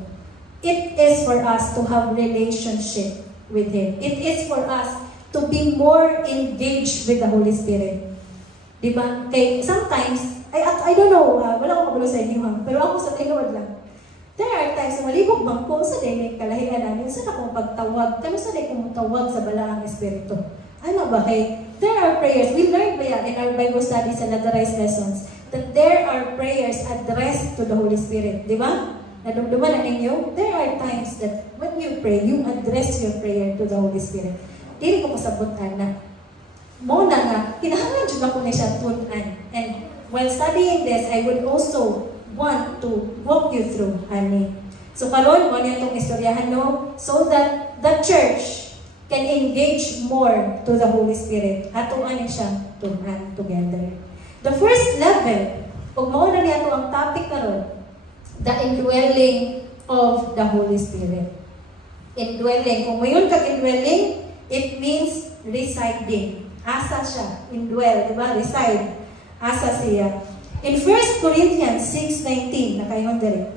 It is for us to have relationship with Him. It is for us to be more engaged with the Holy Spirit. Diba? Kay sometimes, I don't know, wala akong kabulo sa inyo ha, pero ako sa tingawad lang. There are times na malibog bangko sa dinig kalahian namin, saan akong pagtawag, kano saan akong tawag sa balang espiritu. Ano ba kay? There are prayers. We learned ba yan in our Bible studies and authorized lessons that there are prayers addressed to the Holy Spirit. Di ba? Nadumduman na ninyo? There are times that when you pray, you address your prayer to the Holy Spirit. Dili ko masabutan na. Muna nga, kinahanglan dyan ako na siya tunan. And while studying this, I would also want to walk you through, ani. So karon mo niya itong istoryahan, no? So that the church can engage more to the Holy Spirit. Atuan niya siya tunan together. The first level, kung mauna niya ito ang topic karon, the indwelling of the Holy Spirit. Indwelling. Kung mayon kag indwelling, it means residing. Asa siya, indwell, di ba? Reside. Asa siya. In 1 Corinthians 6:19, nakayon diri.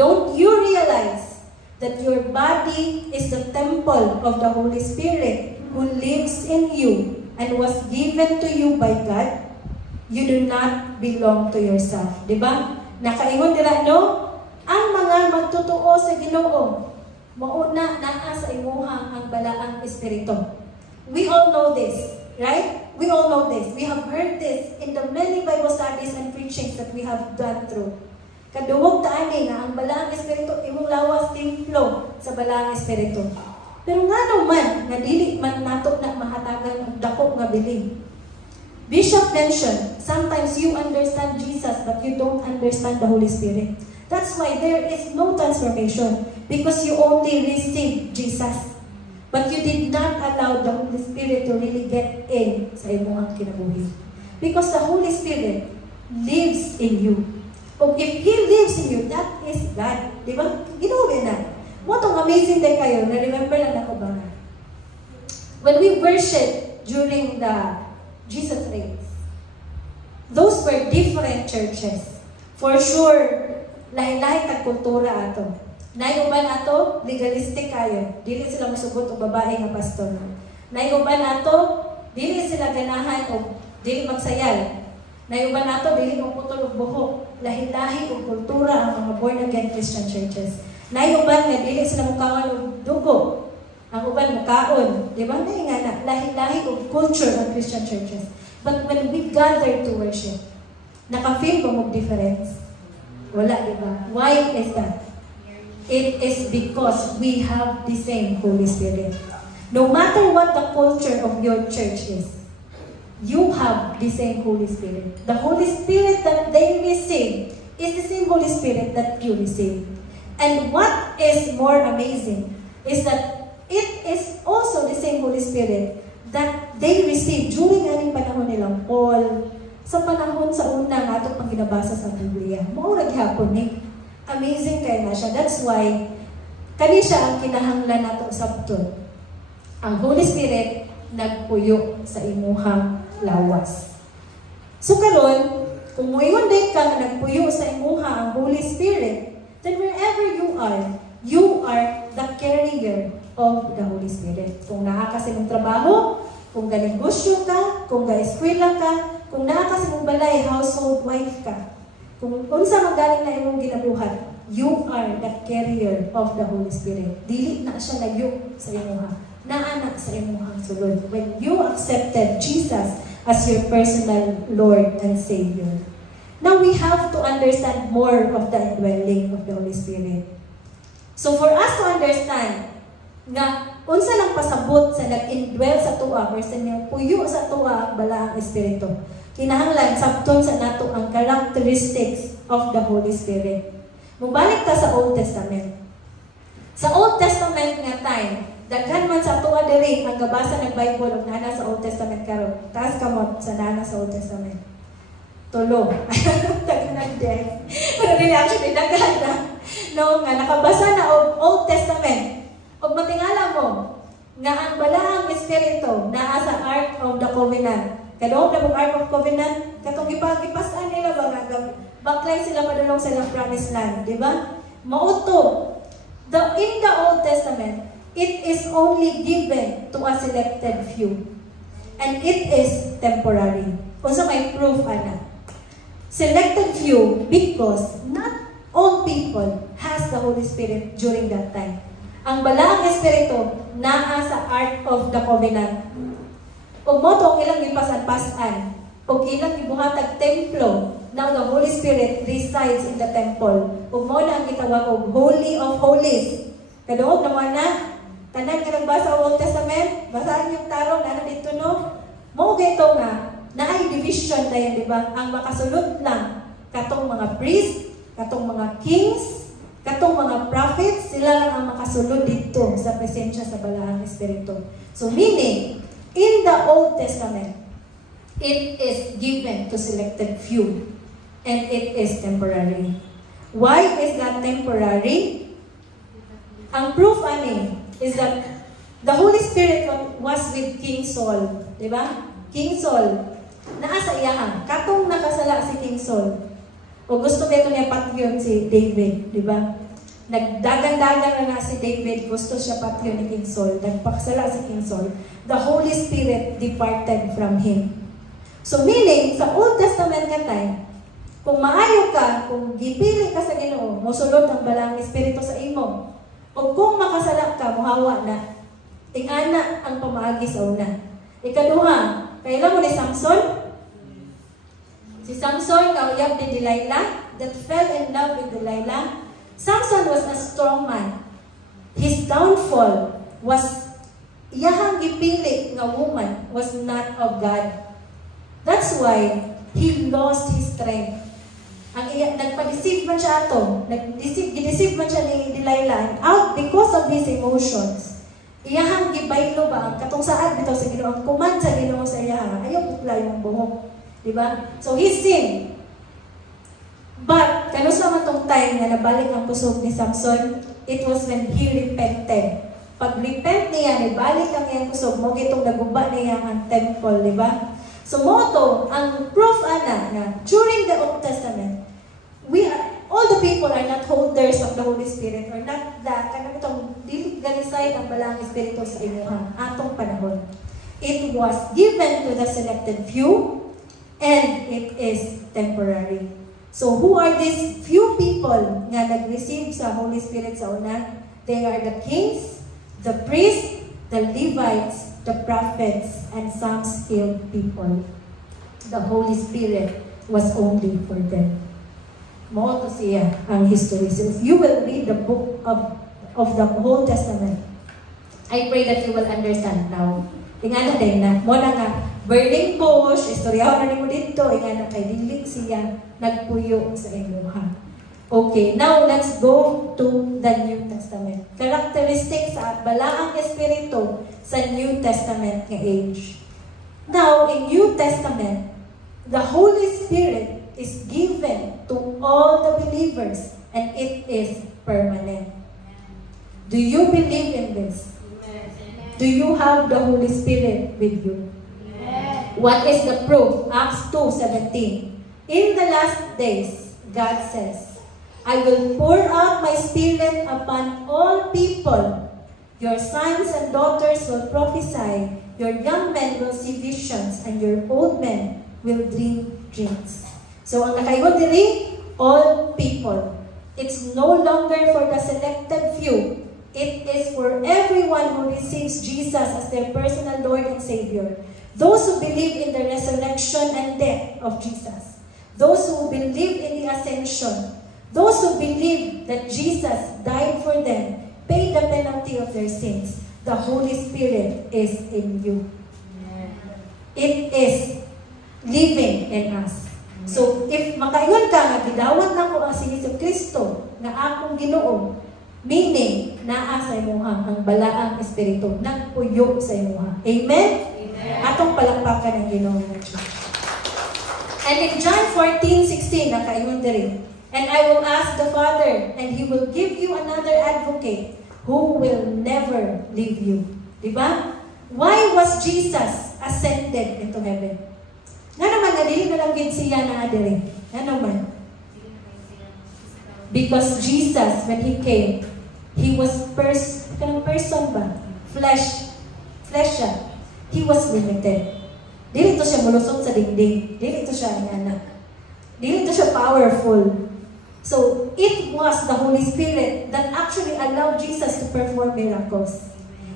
Don't you realize that your body is the temple of the Holy Spirit who lives in you and was given to you by God? You do not belong to yourself. Di ba? Nakaingon dira, no? Ang mga magtutuo sa Ginoo, mauna naa sa imuha ang balaang espiritu. We all know this, right? We all know this. We have heard this in the many Bible studies and preachings that we have gone through. Kaduwog taani nga ang balaang espiritu imong lawas templo sa balaang espiritu. Pero nga naman, nga dili man nato na mahatagan og dako nga bilin. Bishop mentioned, sometimes you understand Jesus but you don't understand the Holy Spirit. That's why there is no transformation because you only receive Jesus. But you did not allow the Holy Spirit to really get in sa imong kinabuhi. Because the Holy Spirit lives in you. O if He lives in you, that is God. Di ba? Ginuwi na. What ang amazing day kayo, na-remember lang ako ba? When we worship during the Jesus race, those were different churches. For sure, lahi-lahi kag kultura ato. Nayuban ato, legalistic kayo. Dili sila masugot og babae nga pastor. Nayuban ato, dili sila ganahan o dili magsayal. Nayuban ato, dili mo putol og buhok. Lahi-lahi og kultura ang mga born again Christian churches. Nayuban nga dili sila mukaon og dugo. Ang uban mukaon, di ba? Nay nga na, lahi-lahi og culture of Christian churches. But when we gather to worship, naka-feel ba mo difference? Wala, di ba? Why is that? It is because we have the same Holy Spirit. No matter what the culture of your church is, you have the same Holy Spirit. The Holy Spirit that they receive is the same Holy Spirit that you receive. And what is more amazing is that it is also the same Holy Spirit that they receive during aning panahon nilang Paul, sa panahon sa una nga itong pang ginabasa sa Biblia. Maurag hapon ni. Amazing kayo na siya. That's why, kani siya ang kinahanglan nato sabton. Ang Holy Spirit nagpuyo sa imuhang lawas. So karon, kung moingon day ka nagpuyo sa imuha ang Holy Spirit, then wherever you are the carrier of the Holy Spirit. Kung naa ka sa imong trabaho, kung ganegosyo ka, kung ga-eskwela ka, kung naa ka sa imong balay, household wife ka, kung unsa magaling na imong ginabuhat, you are the carrier of the Holy Spirit. Dili na siya layo sa imuha. Naanak sa imuhang sulod. When you accepted Jesus as your personal Lord and Savior. Now we have to understand more of the indwelling of the Holy Spirit. So for us to understand nga unsa lang pasabot sa nag-indwell sa tuwa or sa puyo sa tuwa bala ang Espiritu. Kinahanglan sabton sa nato ang characteristics of the Holy Spirit. Mubalik ta sa Old Testament. Sa Old Testament nga time, daghan man sa tuwa diri ang gabasa ng Bible ug nana sa Old Testament karon. Taas kamot sa nana sa Old Testament. Tulo. Daghan din. Pero dili actually daghan na. No, nga nakabasa na og Old Testament. Ug matingala mo nga ang balaang Espiritu naa sa Ark of the Covenant. Kadong na Ark of Covenant, katong gipagipasan nila ba nga baklay sila padulong sa Promised Land, di ba? Mauto. In the Old Testament, it is only given to a selected few. And it is temporary. Unsa may proof ana? Selected few because not all people has the Holy Spirit during that time. Ang balaang Espiritu naa sa Ark of the Covenant. Ug mo to ilang gipasan-pasan, ug ilang gibuhatag templo. Now the Holy Spirit resides in the temple. Ug mo na ang gitawag og Holy of Holies. Kaduog naman na tanan ka nagbasa sa Old Testament, basahin yung tarong na dito no. Mo gito nga naay division tayo, di ba? Ang makasulod lang katong mga priest, katong mga kings, katong mga prophets, sila lang ang makasulod dito sa presensya sa balaang Espiritu. So meaning, in the Old Testament, it is given to selected few. And it is temporary. Why is that temporary? Ang proof ani is that The Holy Spirit was with King Saul. Diba? King Saul. Naa sa iyahan. Katong nakasala si King Saul. O gusto ba ito niya patyon si David. Diba? Nagdagan-dagan na si David. Gusto siya patyon ni King Saul. Nagpaksala si King Saul. The Holy Spirit departed from him. So meaning, sa Old Testament ka time, kung maayo ka, kung gipili ka sa Ginoo, mosulod ang balang Espiritu sa imo. O kung makasala ka, muhawa na. Tingana ang pamaagi sa una. Ikaduha, kailan mo ni Samson? Si Samson, kauyab ni Delilah, that fell in love with Delilah. Samson was a strong man. His downfall was, iyahang gipili nga woman was not of God. That's why he lost his strength. Nagpa-deceive man siya ato. Gideceive man siya ni Delilah. And out because of his emotions, iyahang gibaylo ba ang katong saad bitaw sa Ginoo, ang command sa Ginoo sa iyaha, ayaw pupla yung buhok. Diba? So he sinned. But, kano sa matong time na nabalik ang kusog ni Samson, it was when he repented. Pag-repent niya, nibalik ang iyang kusog, mo gitong naguba niya ang temple, diba? So mo to, ang proof ana na during the Old Testament, all the people are not holders of the Holy Spirit or not that, kanang itong dili ganisay ang balang Espiritu sa inyong atong panahon. It was given to the selected few and it is temporary. So who are these few people nga nag-receive sa Holy Spirit sa una? They are the kings, the priests, the Levites, the prophets, and some skilled people. The Holy Spirit was only for them. Mo to siya ang history. So if you will read the book of the Old Testament, I pray that you will understand now. Ingana din na, mo na nga, burning bush, istoryahan na mo dito, ingana kay dili siya nagpuyo sa imuha. Okay, now let's go to the New Testament. Characteristics sa balaang espiritu sa New Testament nga age. Now, in New Testament, the Holy Spirit is given to all the believers and it is permanent. Do you believe in this? Do you have the Holy Spirit with you? What is the proof? Acts 2:17. In the last days, God says, I will pour out my Spirit upon all people. Your sons and daughters will prophesy. Your young men will see visions, and your old men will dream dreams. So, ang nakaingon diri, all people. It's no longer for the selected few. It is for everyone who receives Jesus as their personal Lord and Savior. Those who believe in the resurrection and death of Jesus. Those who believe in the ascension. Those who believe that Jesus died for them, paid the penalty of their sins. The Holy Spirit is in you. It is living in us. So, if makaingon ka nga, gidawat na ko ang si Kristo na akong Ginoo, meaning, naa sa imuha ang balaang espiritu, nagpuyo sa imuha. Amen? Atong palakpakan ng Ginoo ng Diyos. And in John 14:16, nakaingon diri, and I will ask the Father, and He will give you another advocate who will never leave you. Diba? Why was Jesus ascended into heaven? Nga naman, nadili na lang gid siya na adiri. Nga naman. Because Jesus, when He came, He was person ba? Flesh siya. He was limited. Dili to siya mulusot sa dingding. Dili to siya anak. Dili to siya powerful. So, it was the Holy Spirit that actually allowed Jesus to perform miracles.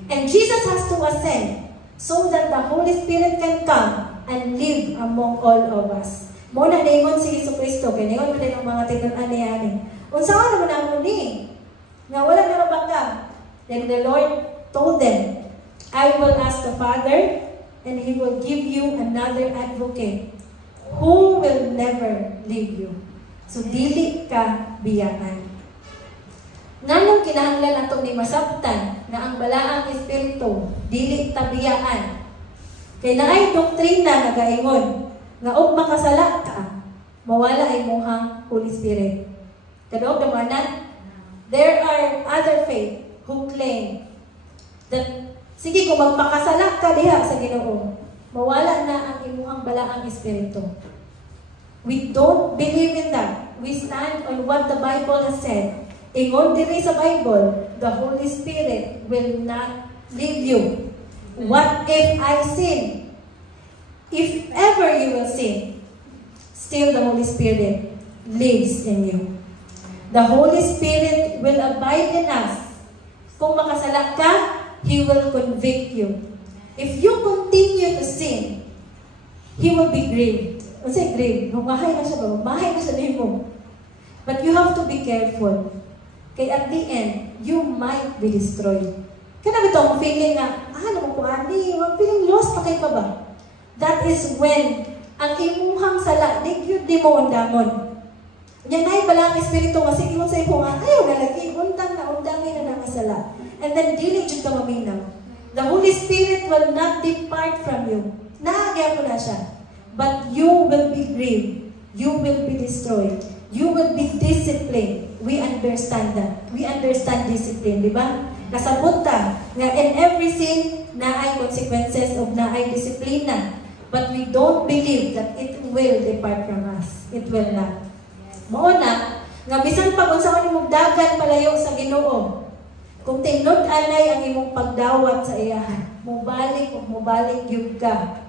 And Jesus has to ascend so that the Holy Spirit can come and live among all of us. Muna ningon si Jesucristo, kaya ningon mo din ang mga tinunan niya ni. Unsaon naman ang muni? Nga wala na mabaka. Then the Lord told them, I will ask the Father, and He will give you another advocate who will never leave you. So, dili ka biyaan. Nganong kinahanglan nato ni masabtan na ang balaang espiritu, dili ta biyaan. Kaya na ay doktrina nga gaingon, nga og makasala ka, mawala ay muhang Holy Spirit. Kadog naman na, there are other faith who claim that Sige, kung magpakasala ka diha sa Ginoo, mawala na ang imuhang balaang espiritu. We don't believe in that. We stand on what the Bible has said. Ingon diri sa Bible, the Holy Spirit will not leave you. What if I sin? If ever you will sin, still the Holy Spirit lives in you. The Holy Spirit will abide in us. Kung makasala ka, He will convict you. If you continue to sin, He will be grieved. Ano siya grieved? Mahay na siya ba? Mahay na siya na mo. But you have to be careful. Kaya at the end, you might be destroyed. Kaya itong feeling nga, naman po ani, feeling lost pa kayo pa ba? That is when ang imuhang sala, di mo undamon. Yan ay balang espiritu, kasi iwan sa ipo nga, ayaw na lagi, undangin na nakasala. And then, dili jud ka maminaw. The Holy Spirit will not depart from you. Naagya po na siya. But you will be grieved. You will be destroyed. You will be disciplined. We understand that. We understand discipline, di ba? Kasabot ta, nga in every sin, na ay consequences of na ay disiplina. But we don't believe that it will depart from us. It will not. Mauna, nga bisan pag unsa man imong dagan palayo sa Ginoo. Kung tinud-anay ang imong pagdawat sa iyahan, mubalik gyud ka.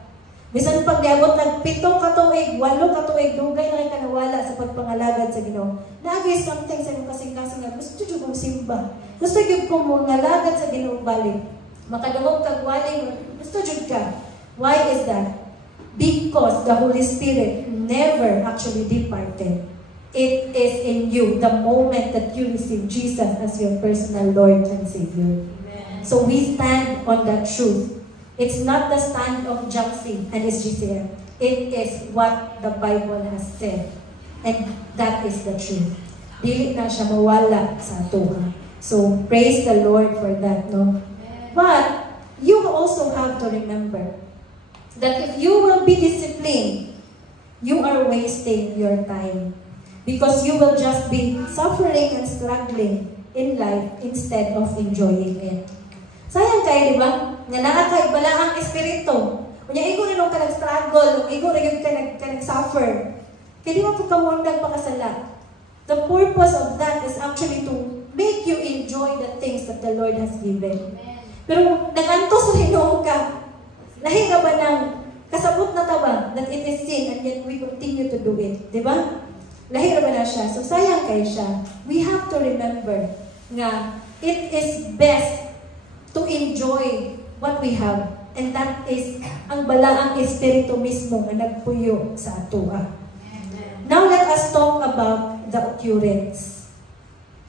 Bisan pag niabot ng 7 ka tuig, 8 ka tuig, dugay na ka nawala sa pagpangalagad sa Ginoo. Naagay something sa imong kasing-kasing nga, gusto jud kong simba. Gusto jud kong mangalagad sa Ginoo balik. Makadawog kag wali, gusto jud ka. Why is that? Because the Holy Spirit never actually departed. It is in you the moment that you receive Jesus as your personal Lord and Savior. Amen. So we stand on that truth. It's not the stand of Jaxi and his GCM. It is what the Bible has said. And that is the truth. Dili na siya mawala sa ato. So praise the Lord for that, no? But you also have to remember that if you will be disciplined, you are wasting your time. Because you will just be suffering and struggling in life instead of enjoying it. Sayang kayo, di ba? Nga nakakay bala ang espiritu. Kunya, ikaw na nung ka nag-struggle, ikaw na yung ka nag-suffer. Kaya di mo pagkamundag pakasala. The purpose of that is actually to make you enjoy the things that the Lord has given. Pero nag-antos rin ka. Lahi ka ba ng kasabot na taba that it is sin and yet we continue to do it. Di ba? Lahir ba na siya? So, sayang kayo siya. We have to remember nga it is best to enjoy what we have. And that is ang balaang espiritu mismo na nagpuyo sa atua. Now, let us talk about the occurrence.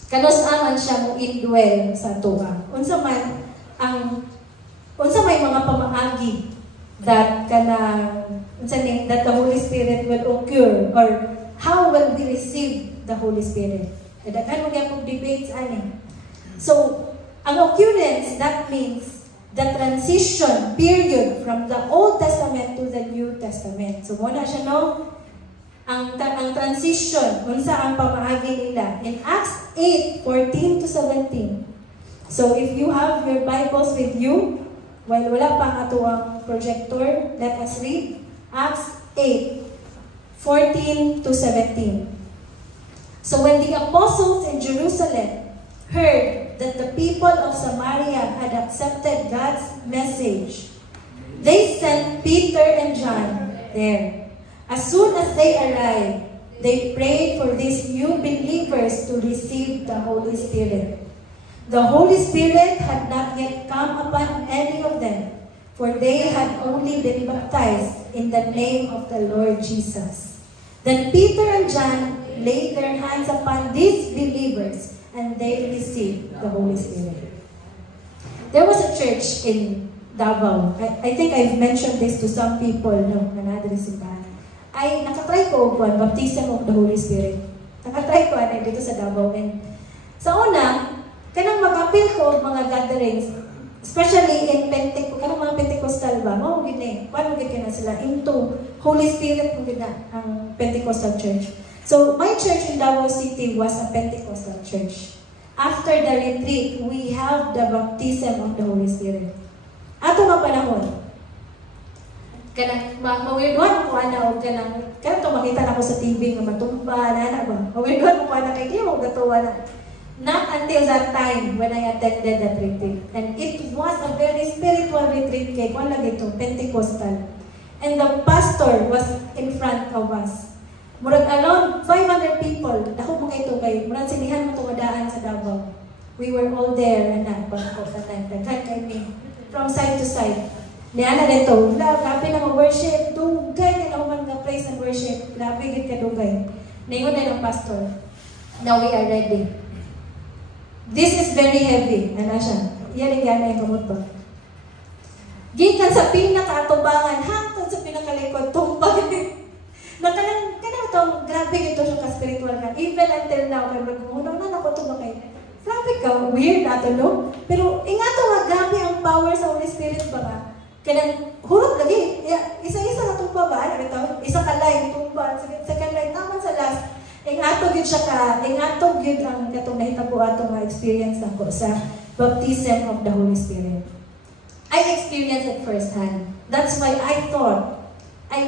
Kanos aman siya mo indwell sa atua. Unsa may mga pamaagi that that the Holy Spirit will occur or how will we receive the Holy Spirit? Daghan mo gyud debates ani. So, ang occurrence, that means the transition period from the Old Testament to the New Testament. So, muna siya no? Ang transition, unsa ang pamaagi nila in Acts 8:14 to 17. So, if you have your Bibles with you, while wala pa ato ang projector, let us read Acts 8:14 to 17. So when the apostles in Jerusalem heard that the people of Samaria had accepted God's message, they sent Peter and John there. As soon as they arrived, they prayed for these new believers to receive the Holy Spirit. The Holy Spirit had not yet come upon any of them, for they had only been baptized in the name of the Lord Jesus. Then Peter and John laid their hands upon these believers, and they received the Holy Spirit. There was a church in Davao. I think I've mentioned this to some people no, na nadresimbahan. Ay, nakatry ko og baptism of the Holy Spirit. Nakatry ko dito sa Davao. And sa una, kanang mag-appeal ko og mga gatherings, especially in kanang mga Pentecostal ba, mo gini, paano gid na sila into Holy Spirit mo gid na ang Pentecostal church. So my church in Davao City was a Pentecostal church. After the retreat, we have the baptism of the Holy Spirit. Ato nga panahon, kanang mawirduhan ko ana og kanang to makita na ko sa TV nga matumba na ba. Mawirduhan ko ana kay di mo gatuwa na. Not until that time when I attended that retreat. And it was a very spiritual retreat kay kung lagi ito, Pentecostal. And the pastor was in front of us. Murag around 500 people. Dako mo ito kay murag sinihan mo tumadaan sa Davao. We were all there and bangko sa time. Daghan kami from side to side. Niana dito, grabe na mag-worship, dugay na naman nga praise and worship. Grabe gid ka dugay. Ningon na ng pastor. Now we are ready. This is very heavy. Ano siya? Yan ang gana yung kamot ba? Gikan sa pinaka-atubangan, hangtod sa pinakalikod, tumbang. Kanang itong grabe ito siya ka-spiritual ka. Even until now, kaya magmuna na ako tumbang kayo. Grabe ka, weird nato, no? Pero ingato nga, grabe ang power sa Holy Spirit ba ka? Kanang hurot lagi. Isa-isa na tumba ba? Ano ito? Isa ka line, tumba. Second line, naman sa last. Ingatog yun siya ka, ingatog yun ang katong nahitabo atong experience ako sa baptism of the Holy Spirit. I experienced it firsthand. That's why I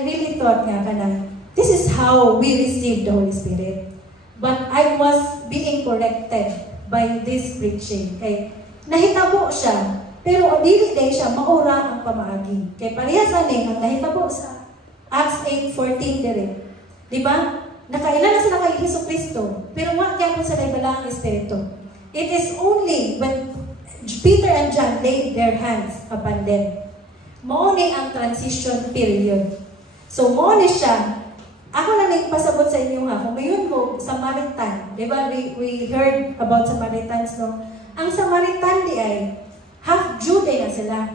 really thought nga kanang, this is how we receive the Holy Spirit. But I was being corrected by this preaching. Kay nahitabo siya, pero dili day siya maura ang pamaagi. Kay parehas ani ang nahitabo sa Acts 8:14 dire. Di ba? Nakailan na sila kay Jesucristo, pero wala kaya po sa naibalang Espiritu. It is only when Peter and John laid their hands upon them. Mauni ang transition period. So, mauni siya. Ako na nagpasabot sa inyo ha, kung mayon mo, Samaritan, di ba, we heard about Samaritans, no? Ang Samaritan di ay, half Jew din na sila.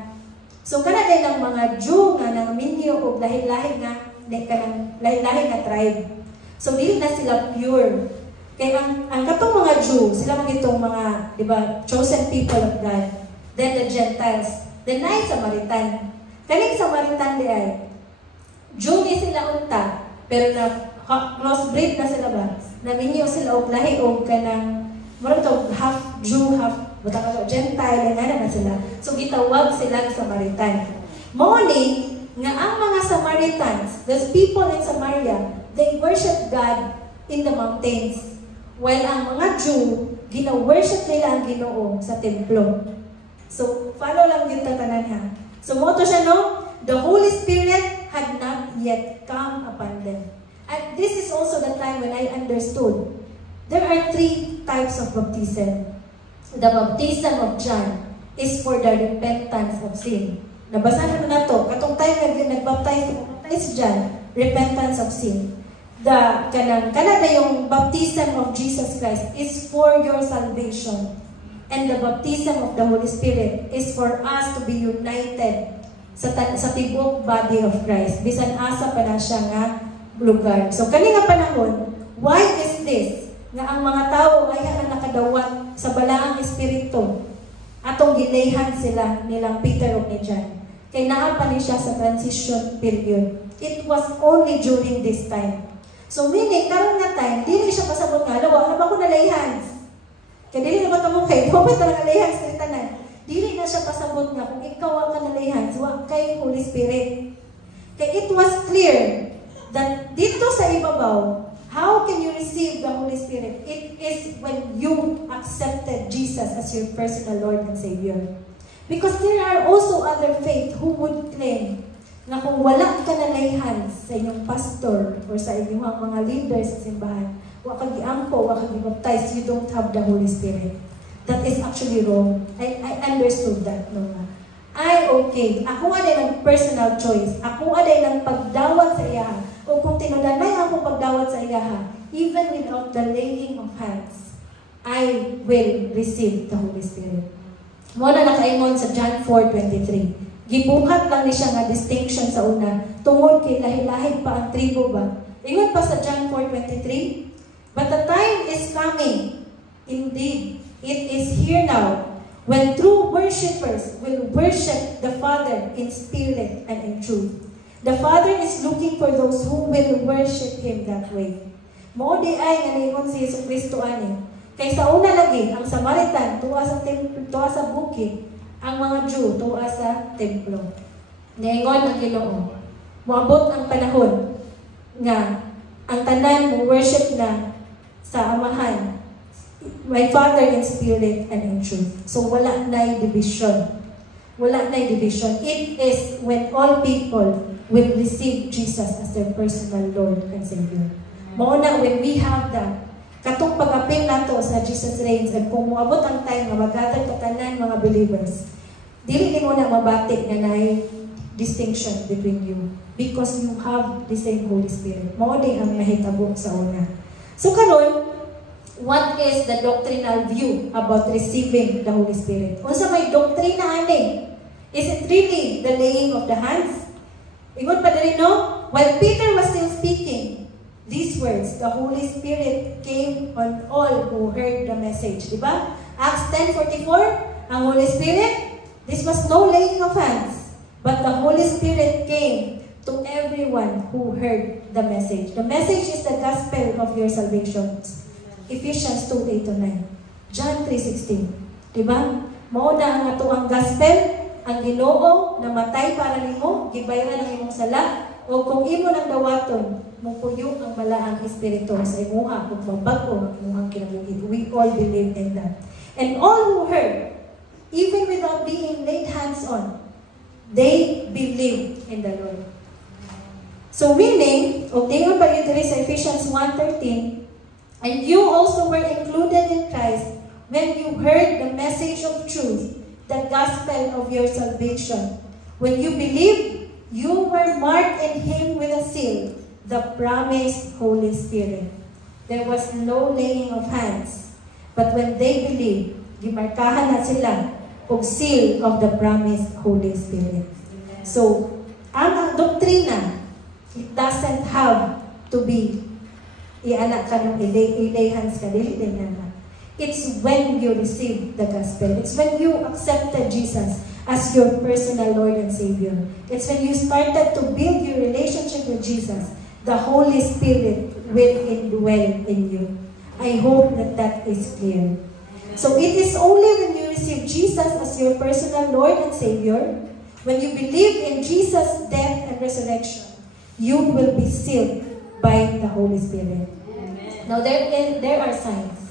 So, kana din ang mga Jew nga nang minyo o lahi-lahi nga tribe. So, dili na sila pure. Kaya ang katong mga Jew, sila mga itong mga, di ba, chosen people of God. Then the Gentiles. Then na Samaritan. Kaning Samaritan di ay, Jew ni sila unta, pero na crossbreed na sila ba? Naminyo sila og lahi og kanang, mura ito, half Jew, half Gentile, na sila. So, gitawag sila Samaritan. Moni, nga ang mga Samaritans, those people in Samaria, they worship God in the mountains. While ang mga Jew, gina-worship nila ang Ginoo sa templo. So, follow lang yung tatanan ha. So, moto siya, no? The Holy Spirit had not yet come upon them. And this is also the time when I understood there are 3 types of baptism. The baptism of John is for the repentance of sin. Nabasahan mo na to. Katong time nag-baptize John, repentance of sin. Kanada yung baptism of Jesus Christ is for your salvation. And the baptism of the Holy Spirit is for us to be united sa tibok body of Christ. Bisan asa pa na siya nga lugar. So, kani nga panahon, why is this? Nga ang mga tao ay nakadawat sa balaang espiritu. Atong gilayhan sila nilang Peter o ni John. Kay naapan ni siya sa transition period. It was only during this time. So, meaning, karon nga time, dili siya pasabot nga, lawa, ano ba ko nalayhan? Kaya dili na ba mo kayo, dapat na nalayhan sa tanan. Dili na siya pasabot nga, kung ikaw ang nalayhan, huwag kay Holy Spirit. Kaya it was clear that dito sa ibabaw, how can you receive the Holy Spirit? It is when you accepted Jesus as your personal Lord and Savior. Because there are also other faith who would claim na kung wala ka nalayhan sa inyong pastor or sa inyong mga leaders sa simbahan, wala ka giampo, wala ka gibaptize, you don't have the Holy Spirit. That is actually wrong. I understood that. No? Okay. Ako nga din ang personal choice. Ako nga din ang pagdawat sa iyaha. O kung tinudanay akong pagdawat sa iyaha, even without the laying of hands, I will receive the Holy Spirit. Muna nakaingon sa John 4:23. Gibuhat lang ni siya nga distinction sa una, tungod kay lahi-lahi pa ang tribo ba. Ingon pa sa John 4:23, but the time is coming, indeed, it is here now, when true worshippers will worship the Father in spirit and in truth. The Father is looking for those who will worship Him that way. Mao di ay nga ningon si Jesucristo ani. Kay sa una lagi, ang Samaritan tuwa sa bukid, ang mga Jew tuwa sa templo. Niingon ang Ginoo, moabot ang panahon nga ang tanan mo worship na sa Amahan, my Father in spirit and in truth. So wala na'y division. Wala na'y division. It is when all people will receive Jesus as their personal Lord and Savior. Mauna, when we have that, katong pag-apil nato sa Jesus reigns, and kung muabot ang time nga mag-gather ka tanan mga believers, dili mo na mabati nga na'y distinction between you because you have the same Holy Spirit. Mao di ang nahitabo sa una. So karon, what is the doctrinal view about receiving the Holy Spirit? Unsa may doktrina ani? Is it really the laying of the hands? Ingon pa diri no? While Peter was still speaking these words, the Holy Spirit came on all who heard the message. Diba? Acts 10:44, ang Holy Spirit, this was no laying of hands. But the Holy Spirit came to everyone who heard the message. The message is the gospel of your salvation. Ephesians 2:8-9. John 3:16. Diba? Mao na ang ato ang gospel, ang Ginoo na matay para nimo, gibayaran ang imong sala, o kung imo nang dawaton, mupuyo ang balaang espiritu sa imuha ug mabago ang imong kinabuhi. We all believe in that. And all who heard, even without being laid hands on, they believe in the Lord. So meaning, o dayon pa yun sa Ephesians 1:13, and you also were included in Christ when you heard the message of truth, the gospel of your salvation. When you believed, you were marked in Him with a seal, the promised Holy Spirit. There was no laying of hands, but when they believed, gimarkahan na sila og seal of the promised Holy Spirit. So, ang doktrina, it doesn't have to be ianak ka ng ilay hands ka, dili din na. It's when you receive the gospel. It's when you accepted Jesus as your personal Lord and Savior. It's when you started to build your relationship with Jesus. The Holy Spirit will indwell in you. I hope that that is clear. So it is only when you receive Jesus as your personal Lord and Savior, when you believe in Jesus' death and resurrection, you will be sealed by the Holy Spirit. Amen. Now there are signs.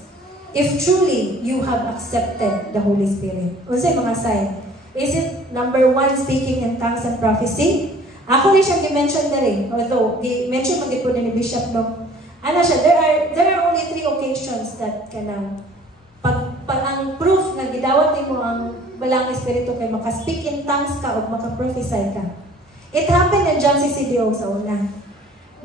If truly you have accepted the Holy Spirit, unsay mga sign? Is it number 1, speaking in tongues and prophecy? Ako rin siyang i-mention na rin, although i-mention mag po ni Bishop, no? Ano siya, there are only 3 occasions that kanang pag ang proof na gidawat mo ang balang espiritu kay maka-speak in tongues ka o maka-prophesy ka. It happened in John CCDO sa una.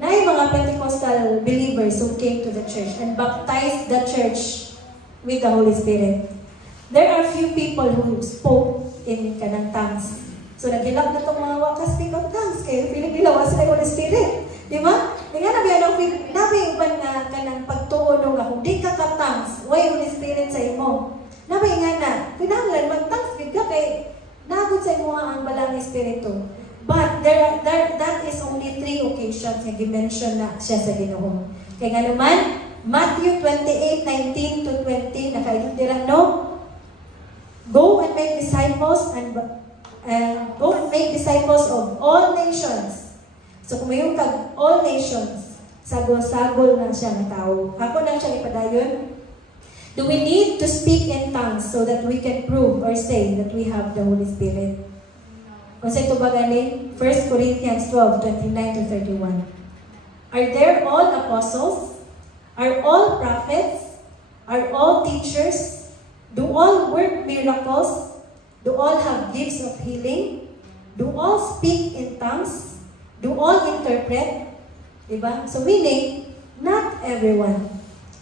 Na yung mga Pentecostal believers who came to the church and baptized the church with the Holy Spirit. There are few people who spoke in kanang tongues. So nagilap na itong mga waka-speak of tongues kaya feeling nila wala sila Holy Spirit. Di ba? Di nga nabi iban nga kanang pagtuon o kung di ka ka-tongues, why Holy Spirit sa imo? Nabi nga na, pinahanglan mag-tongues ka kay nagod sa imo ang balang espiritu. But that is only 3 occasions na gi-mention na siya sa Ginoo. Kaya nga naman, Matthew 28:19-20, nakailindira, no? Go and make disciples of all nations. So kung mayroong kag all nations, sagol-sagol na siya ng tao. Ako na siya ipadayon. Do we need to speak in tongues so that we can prove or say that we have the Holy Spirit? Kung sa ito ba galing? 1 Corinthians 12:29-31. Are there all apostles? Are all prophets? Are all teachers? Do all work miracles? Do all have gifts of healing? Do all speak in tongues? Do all interpret? Diba? So meaning, not everyone.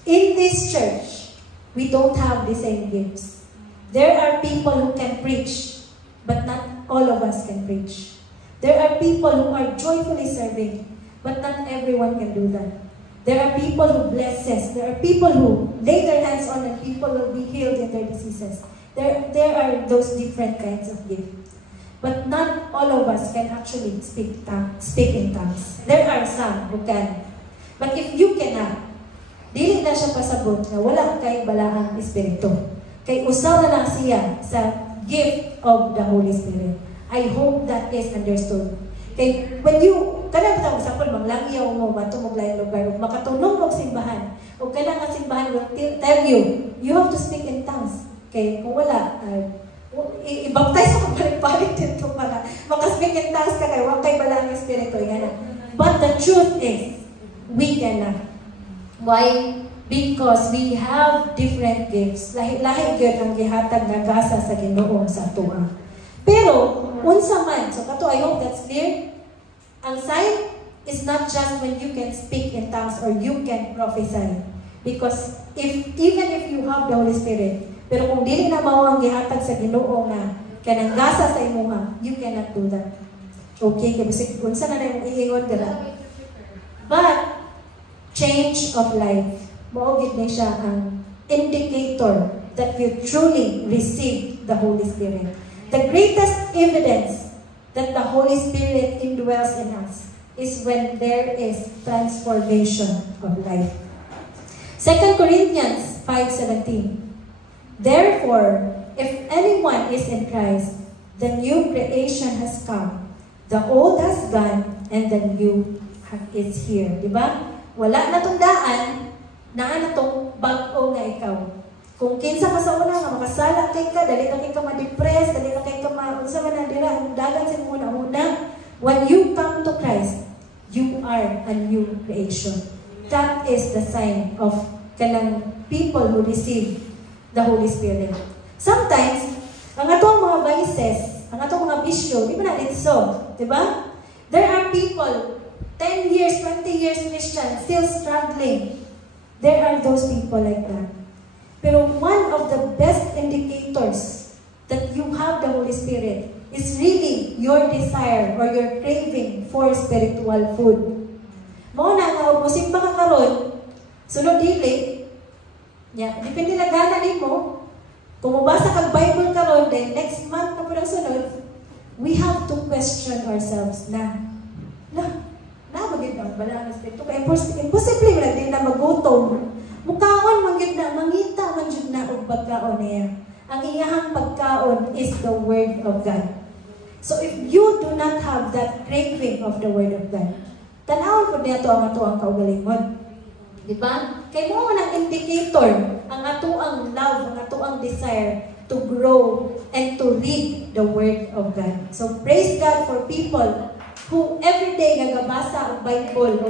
In this church, we don't have the same gifts. There are people who can preach, but not all of us can preach. There are people who are joyfully serving, but not everyone can do that. There are people who blesses. There are people who lay their hands on and people will be healed in their diseases. There are those different kinds of gifts. But not all of us can actually speak in tongues. There are some who can. But if you cannot, dili na siya pasabot na wala kay balaang espiritu. Kay usaw na lang siya sa gift gift of the Holy Spirit. I hope that is understood. Okay, when you, kada ba example, manglangyaw mo, bato mo laing lugar, makatulong mo simbahan, o kada nga simbahan will tell you, you have to speak in tongues. Okay, kung wala, i-baptize mo palit-palit dito para makaspeak in tongues ka kayo, wag kay bala ang Espiritu. But the truth is, we cannot. Why? Because we have different gifts. Lahi gyud ang gihatag nga gasa sa Ginoo sa atoa. Pero unsa man, so kato I hope that's clear. Ang sign is not just when you can speak in tongues or you can prophesy. Because even if you have the Holy Spirit, pero kung dili na mao ang gihatag sa Ginoo nga kanang gasa sa imuha, you cannot do that. Okay, kay bisig unsa na imong iingon dira. But change of life, mao gid ni siya ang indicator that you truly received the Holy Spirit. The greatest evidence that the Holy Spirit indwells in us is when there is transformation of life. 2 Corinthians 5:17. Therefore, if anyone is in Christ, the new creation has come. The old has gone, and the new is here. Diba? Wala na tong daan, naa na tong bag-o nga ikaw. Kung kinsa ka sa una nga makasala kay ka, dali na kay ka ma-depress, dali na kay ka unsa man na dira, ang dagan sa una. When you come to Christ, you are a new creation. That is the sign of kanang people who receive the Holy Spirit. Sometimes, ang atong mga vices, ang atong mga bisyo, di ba na dito? Diba? There are people, 10 years, 20 years Christian, still struggling. There are those people like that. Pero one of the best indicators that you have the Holy Spirit is really your desire or your craving for spiritual food. Mao na nga, musimba ka karon, sunod dili, depende na gana nimo. Kung mabasa kag Bible karon, then next month na po sunod, we have to question ourselves na magid na bala ang Espiritu. Imposible wala din na magutom. Mukaon man gyud na, mangita man gyud na og pagkaon niya. Ang iyahang pagkaon is the Word of God. So if you do not have that craving of the Word of God, tanawon po niya ang ato ang kaugalingon. Diba? Kay mo man ang indicator, ang ato ang love, ang ato ang desire to grow and to read the Word of God. So praise God for people who every day gagabasa ang Bible o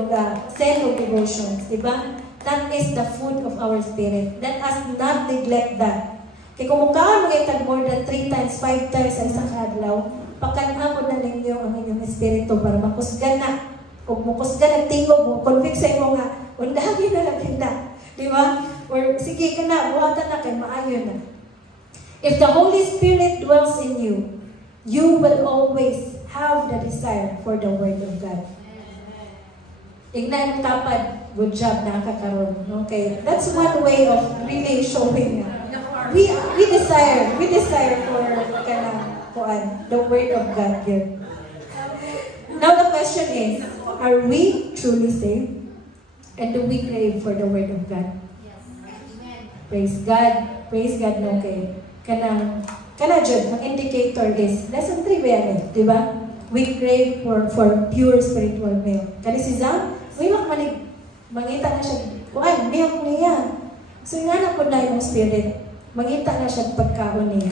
send of devotions. Diba? That is the food of our spirit. Let us not neglect that. Kaya kung mukhaan mga more than 3 times, 5 times sa isang adlaw, pagkanamod na ninyo ang inyong espiritu para makusgan na. Kung makusgan ang tingog mo, convict sa inyo nga, undagin na lang na. Di ba? Or sige ka na, buhatan na kay maayon na. If the Holy Spirit dwells in you, you will always have the desire for the Word of God. Ignan tapad, good job na kakaroon. Okay, that's one way of really showing. We desire for the Word of God here. Now the question is, are we truly saved? And do we crave for the Word of God? Yes. Amen. Praise God, no kay. Kana jud, ang indicator is lesson 3 ba yan, di ba? We crave for pure spiritual milk. Kani si Zam, may mangita na siya, kuan, milk niya. So nga na po na yung spirit, mangita na siya pagkaon niya.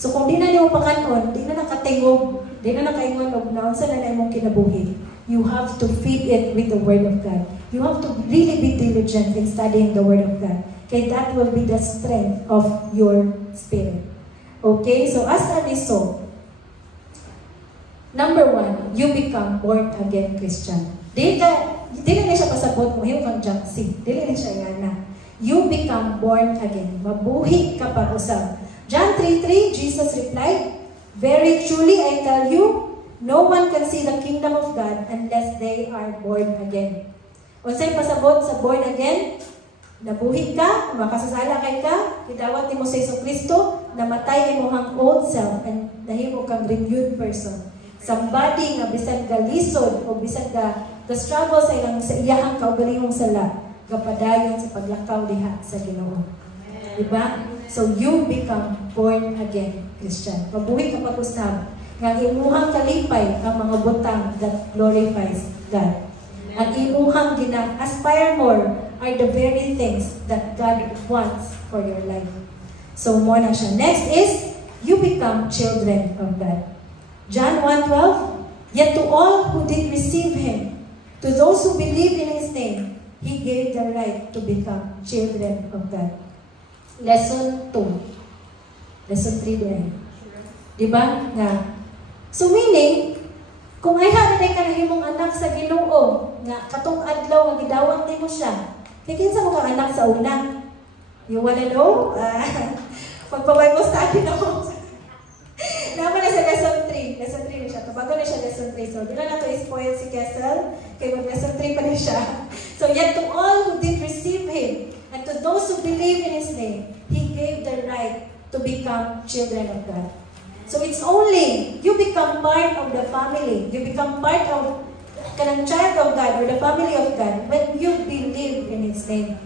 So kung di na niyo pakanon, di na nakatingog, di na nakaingon og naon sa na imong kinabuhi. You have to feed it with the Word of God. You have to really be diligent in studying the Word of God. Okay, that will be the strength of your spirit. Okay, so as a result, number 1, you become born again Christian. Dili na siya pasabot mo, yung kang Jackson. Dili na siya yan na. You become born again. Mabuhi ka pa usap. John 3:3, Jesus replied, "Very truly I tell you, no one can see the kingdom of God unless they are born again." Unsay pasabot sa born again? Nabuhi ka, makasasala kay ka, gidawat nimo sa Kristo, namatay imong old self and nahimo kang renewed person. Somebody nga bisan galisod o bisan the struggle sa iyahang kaugalingong sala, gapadayon sa paglakaw diha sa Ginoo. Diba? So you become born again Christian. Mabuhi ka pag-usab nga imuhang kalipay ang mga butang that glorifies God. Ang imuhang gina-aspire more are the very things that God wants for your life. So, mo na siya. Next is, you become children of God. John 1:12, yet to all who did receive Him, to those who believe in His name, He gave the right to become children of God. Lesson 2. Lesson 3 din. Diba? Nga. So, meaning, kung ay haranay ka na himong anak sa Ginoo, nga katong adlaw nga gidawat nimo siya, kaya kinsa mo kang anak sa una? You wanna know? Magpa-Bible study na ako. Naman na sa lesson 3. Lesson 3 na siya. Bago na siya lesson 3. So, di na to spoil si Kessel. Kaya mag-lesson 3 pa na siya. So, yet to all who did receive Him, and to those who believe in His name, He gave the right to become children of God. So, it's only, you become part of the family. You become part of kanang child of God or the family of God when you believe in His name.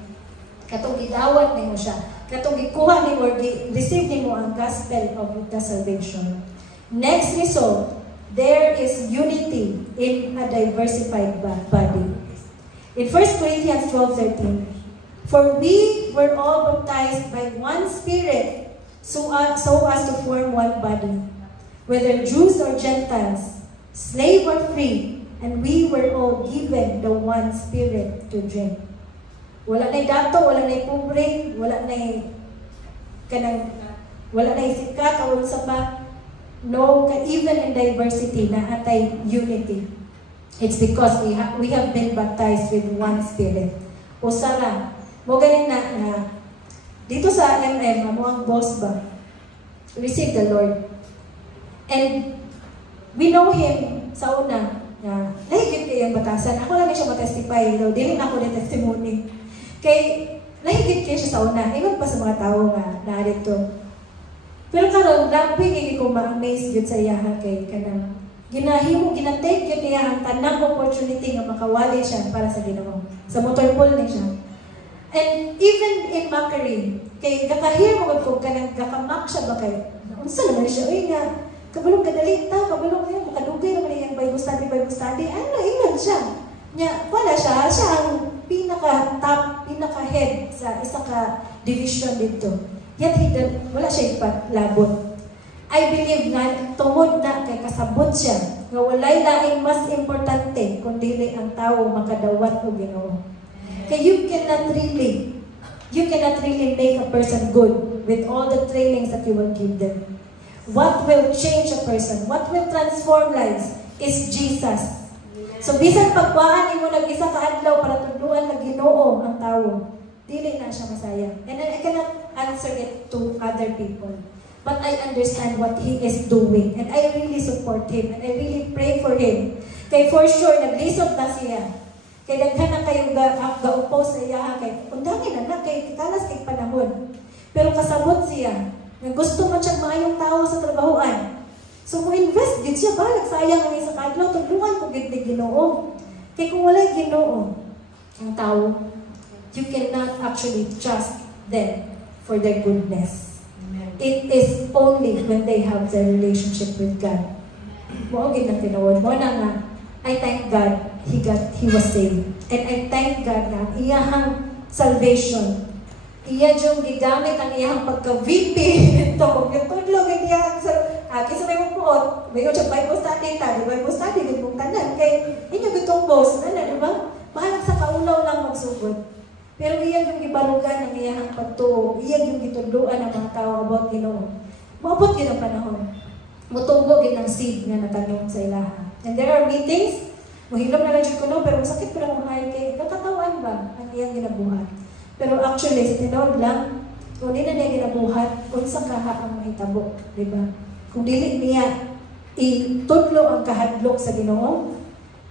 Katong gidawat nimo siya. Katong gikuha nimo or receive nimo ang gospel of the salvation. Next result, there is unity in a diversified body. In 1 Corinthians 12:13, for we were all baptized by one Spirit, so as to form one body, whether Jews or Gentiles, slave or free, and we were all given the one Spirit to drink. Wala na'y dato, wala na'y pobre, wala na'y sikat o unsa pa. No, even in diversity na atay unity. It's because we have been baptized with one Spirit. O sara, mo ganin na dito sa MM, amo ang boss ba? Receive the Lord. And we know Him sa una na lahigit kayo yung batasan. Ako lang siya matestify, though dili na ako ng testimony. Kay lahigit kayo siya sa una. Iwan pa sa mga tao nga narito. Pero karon grabe kay ko ma-amaze gyud sa iya kay kanang ginatake gyud niya ang tanang opportunity nga makawali siya para sa Ginoo. Sa motorpool ni siya. And even in mockery, kay gakahir mo ko kanang gakamak siya ba kay unsa naman siya uy nga kabulong kadalita, kabulong niya makadugay naman iyang Bible study. Ano ingon siya? Nya wala siya ang pinaka-top, pinaka-head sa isa ka division dito. Yet wala siya ipalabot. I believe nga tungod na kay kasabot siya nga walay laing mas importante kundi ang tao makadawat og Ginoo. Kay you cannot really make a person good with all the trainings that you will give them. What will change a person, what will transform lives is Jesus. So bisan pagkuhaan mo nag-isa ka adlaw para tudluan na Ginoo ang tao, dili na siya masaya. And I cannot answer it to other people. But I understand what He is doing. And I really support Him. And I really pray for Him. Kay for sure, naglisod na siya. Kay daghan na kayong ga-oppose sa iya. Kay undangin na kay kitalas kay panahon. Pero kasabot siya. Nga gusto man siya maayong tao sa trabahoan. So mo invest din siya ba? Nagsayang ang isa kadlaw. Tulungan ko gid ni Ginoo. Kay kung walay Ginoo ang tao, you cannot actually trust them for their goodness. It is only when they have their relationship with God. Mo gid nang tinuod mo na nga I thank God he was saved. And I thank God na iyahang salvation, iya yung gigamit ang iyahang pagka-VP ito, kung yung tudlog ang iyahang kisa may magpuot, may yung Bible study ta, Bible study din mong tanan kay inyo bitong boss na diba? Mahal sa kaulaw lang magsugod. Pero iya yung ibalugan ng iyahang pagtuo, iya yung gitudluan ng mga tao about Ginoo. Maabot yun ang panahon. Mutubo yun ang seed nga natanong sa ilaha. And there are meetings, muhilom na lang ko no, pero masakit ko lang mahal kay nakatawan ba ang iyang ginabuhat. Pero actually, sa tinawag lang, kung di na niya ginabuhat, unsa kaha ang mahitabo, di ba? Kung dili niya itudlo ang kahadlok sa Ginoo,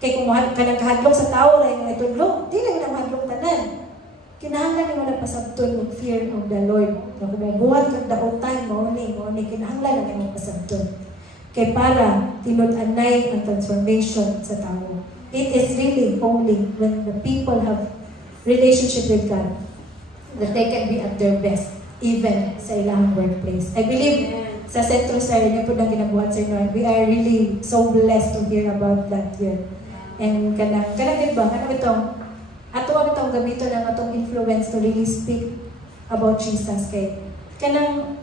kay kung kanang kahadlok sa tao na yung itudlo, di lang na mahadlok tanan. Kinahanglan mo na pasabton ng fear of the Lord. Kung buhat kag daotan mo ni kinahanglan na mo pasabton. Kay para tinud-anay ang transformation sa tao. It is really only when the people have relationship with God that they can be at their best. even sa ilang workplace. I believe sa Centro Sir, yun po nang ginabuhat Sir Noel. We are really so blessed to hear about that yun. And kanang din ba? Ato itong gamito ng atong influence to really speak about Jesus kay kanang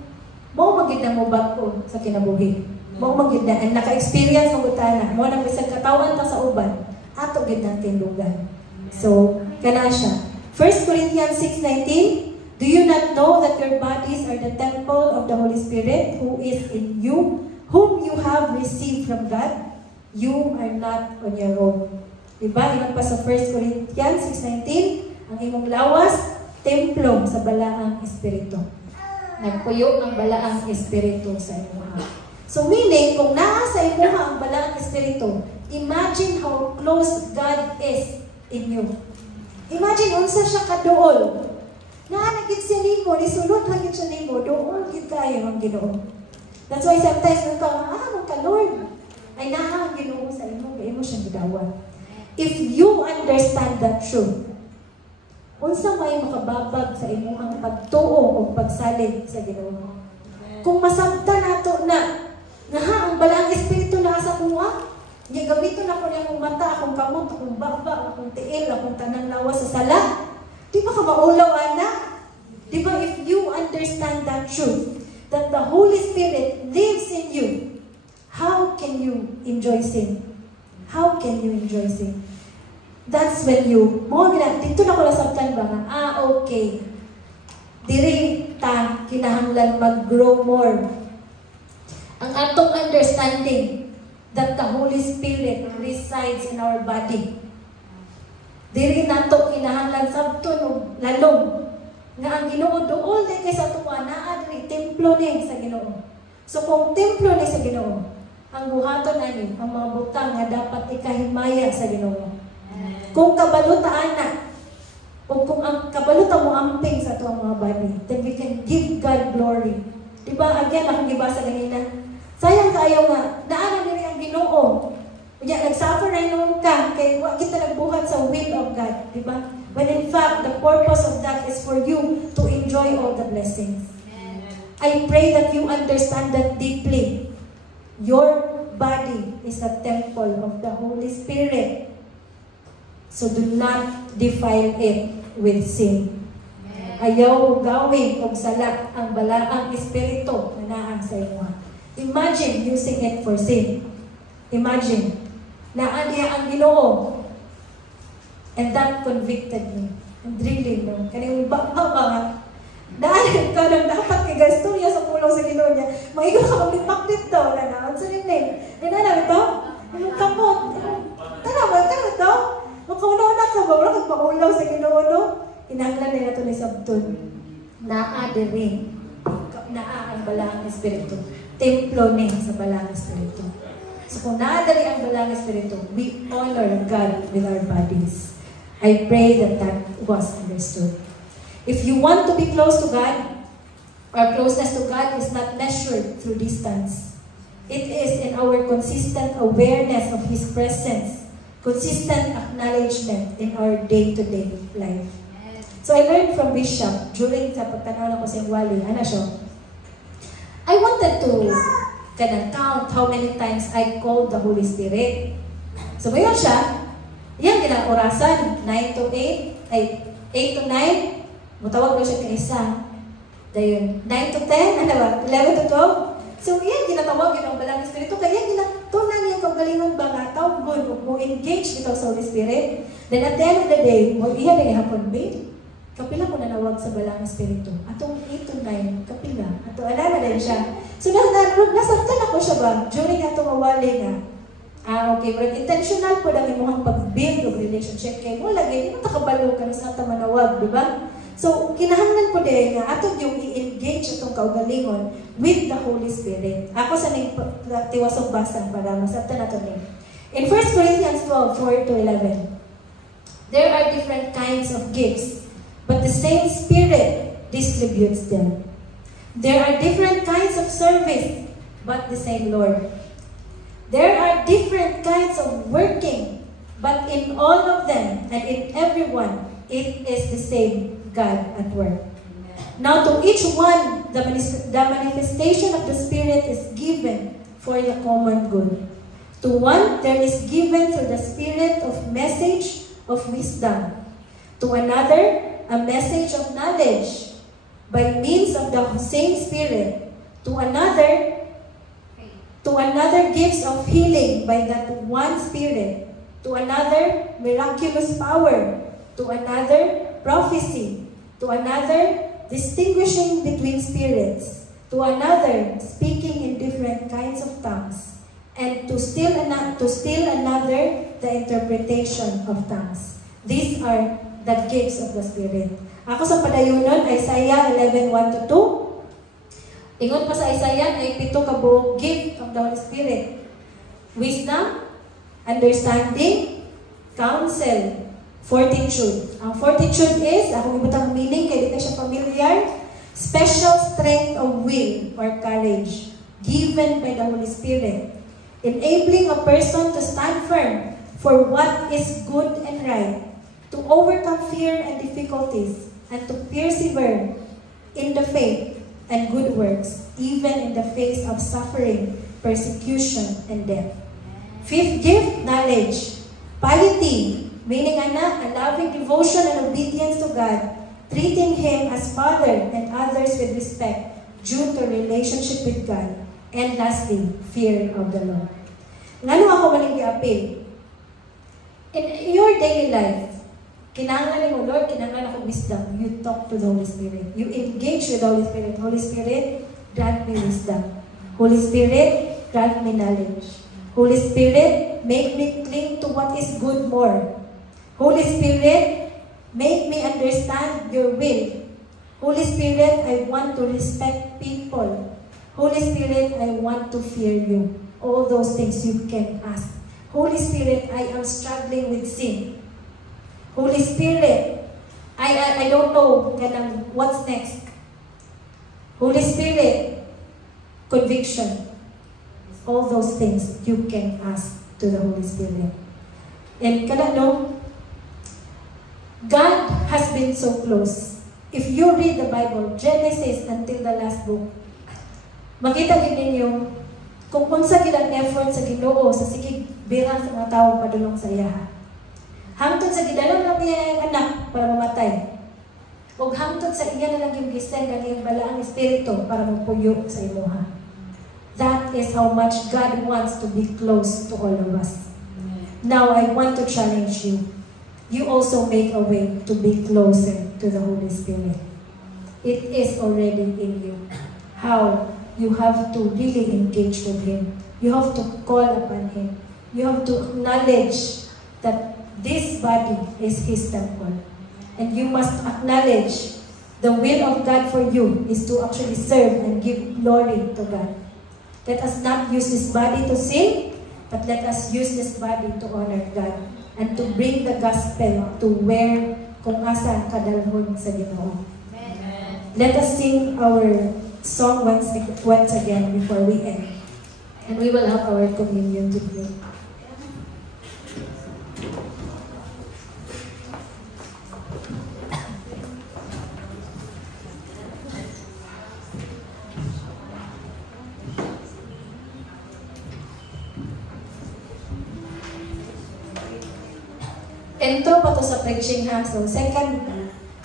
mo magid na mo bago sa kinabuhi. Mo magid na ang naka-experience mo utana, mo nang bisag katawan ta sa uban, ato gid nang tindugan. So, kana siya. 1 Corinthians 6:19, do you not know that your bodies are the temple of the Holy Spirit who is in you, whom you have received from God? You are not on your own. Diba? Ilang pa sa 1 Corinthians 6:19, ang imong lawas, templo sa balaang espiritu. Nagpuyo ang balaang espiritu sa imuha. So meaning, kung naa sa imuha ang balaang espiritu, imagine how close God is in you. Imagine unsa siya kaduol. Naanagid siya nimo, nisulod lang siya nimo, doon gid kayo ang Ginoo. That's why sometimes nung ka Lord, ay naa ang Ginoo sa imo, kay imo siyang gidawat. If you understand that truth, unsa may makababag sa imong pagtuo o pagsalig sa Ginoo. Kung masabtan nato na ang balaang espiritu na sa kuha, niya gamiton ako niyang mata, akong kamot, akong baba, akong tiil, akong tanang lawas sa sala. Di ba ka maulaw, anak? Di ba if you understand that truth, that the Holy Spirit lives in you, how can you enjoy sin? How can you enjoy sin? That's when you, dito na ko nasabtan ba nga, okay. Diri ta, kinahanglan mag-grow more. Ang atong understanding that the Holy Spirit resides in our body. Diri nato kinahanglan sabton og lalong nga ang Ginoo duol di kay sa tuwa naa diri templo ni sa Ginoo. So kung templo ni sa Ginoo, ang buhaton ani ang mga butang nga dapat ikahimaya sa Ginoo. Kung kabalutaan na o kung ang kabalutan mo amping sa tuwang mga body, then we can give God glory. Diba, again, akong gibasa ganina, sayang kayo nga, naana nila ang Ginoo. Kaya nag-suffer na yun ka, kaya kita nagbuhat sa will of God. Diba? When in fact, the purpose of that is for you to enjoy all the blessings. I pray that you understand that deeply. Your body is a temple of the Holy Spirit. So do not defile it with sin. Ayaw gawin o sala ang balaang espiritu na naang sa inyo. Imagine using it for sin. Imagine, naan niya ang Ginoo. And that convicted me. And really, no? Kanina ba? Dahil ka lang dapat kay gastorya sa pulong sa Ginoo niya. Maigo ka magpaklit daw. Nanaan sa rin eh. Nanaan ito? Anong kamot? Tanaw ito? Makaulaw na ka ba? Wala kang paulaw sa Ginoo, no? Inanglan na ito ni Sabton. Naa diri. Naa ang balaang espiritu. Templo ni sa balaang espiritu. So kung naadali ang balaang espiritu, we honor God with our bodies. I pray that that was understood. If you want to be close to God, our closeness to God is not measured through distance. It is in our consistent awareness of His presence, consistent acknowledgement in our day-to-day life. So I learned from Bishop during sa pagtanaw na ko sa Wali, I wanted to count how many times I called the Holy Spirit. So ngayon siya, yan ginang orasan, 9 to 8, ay 8 to 9, mutawag daw siya ng isa. Dayon, 9 to 10, 11 to 12. So yan, ginatawag yun ang balang Espiritu, kaya ginatunan niya kaugalingon ba nga, tawag mo engage ito sa Holy Spirit. Then at the end of the day, mo iya din hapon, babe, kapila ko nanawag sa balang Espiritu. Atong 8 to 9, kapila. Ato, alala din siya. So, nasabtan ako siya ba? During atong mawali nga. Okay, but intentional po lang yung pag-build of relationship. Kaya mo lagi, hindi mo takabalo ka sa ata manawag, di ba? So, kinahanglan po din nga, atong yung i-engage itong kaugalingon with the Holy Spirit. Ako sa tiwasong basa para masabtan nato ni. In 1 Corinthians 12, 4 to 11, there are different kinds of gifts, but the same Spirit distributes them. There are different kinds of service, but the same Lord. There are different kinds of working, but in all of them and in everyone, it is the same God at work. Now to each one, the manifestation of the Spirit is given for the common good. To one, there is given through the Spirit of message of wisdom. To another, a message of knowledge by means of the same Spirit. To another, gifts of healing by that one Spirit. To another, miraculous power. To another, prophecy. To another, distinguishing between spirits. To another, speaking in different kinds of tongues. And to still another, the interpretation of tongues. These are the gifts of the Spirit. Ako sa padayunon, Isaiah 11:1-2. Ingon pa sa Isaiah ay 7 ka buong gift of the Holy Spirit. Wisdom, understanding, counsel, fortitude. Ang fortitude is, akong ibutang meaning, kaya di ka siya familiar, special strength of will or courage given by the Holy Spirit, enabling a person to stand firm for what is good and right, to overcome fear and difficulties, and to persevere in the faith and good works, even in the face of suffering, persecution, and death. Fifth gift, knowledge. Piety, meaning a loving devotion and obedience to God, treating Him as Father and others with respect due to relationship with God. And lastly, fear of the Lord. Ngano ako maling i-appeal? In your daily life, kinahanglan mo, Lord, kinahanglan ako wisdom. You talk to the Holy Spirit. You engage with the Holy Spirit. Holy Spirit, grant me wisdom. Holy Spirit, grant me knowledge. Holy Spirit, make me cling to what is good more. Holy Spirit, make me understand your will. Holy Spirit, I want to respect people. Holy Spirit, I want to fear you. All those things you can ask. Holy Spirit, I am struggling with sin. Holy Spirit, I don't know what's next. Holy Spirit, conviction. All those things you can ask to the Holy Spirit. And God has been so close. If you read the Bible, Genesis until the last book, makita din ninyo kung unsa gid ang effort sa Ginoo sa sige birang sa mga tawo padulong sa iya. Hangtod sa gidala lang niya ang anak para mamatay. O hangtod sa iya na lang yung gisend ang iyang balaang espiritu para magpuyo sa imuha. That is how much God wants to be close to all of us. Now, I want to challenge you. You also make a way to be closer to the Holy Spirit. It is already in you. How? You have to really engage with Him. You have to call upon Him. You have to acknowledge that this body is His temple. And you must acknowledge the will of God for you is to actually serve and give glory to God. Let us not use this body to sin, but let us use this body to honor God and to bring the gospel to where kung asa kadalhon sa Ginoo. Let us sing our song once again before we end. And we will have our communion today. Intro pa to sa preaching ha. So second,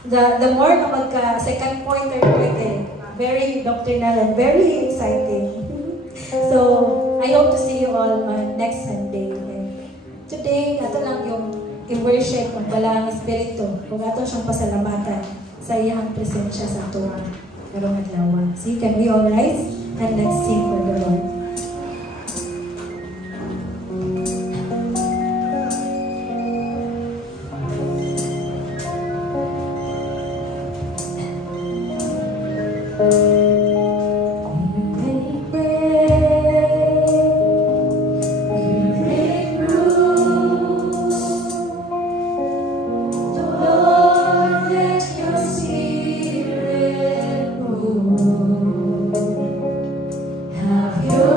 the more na magka second point or point very doctrinal and very exciting. So I hope to see you all next Sunday. And today, ato lang yung i-worship ang Balaang Espiritu. Kung ato siyang pasalamatan sa iyang presensya sa ato karong adlaw. So can we all rise and let's sing for the Lord. Have your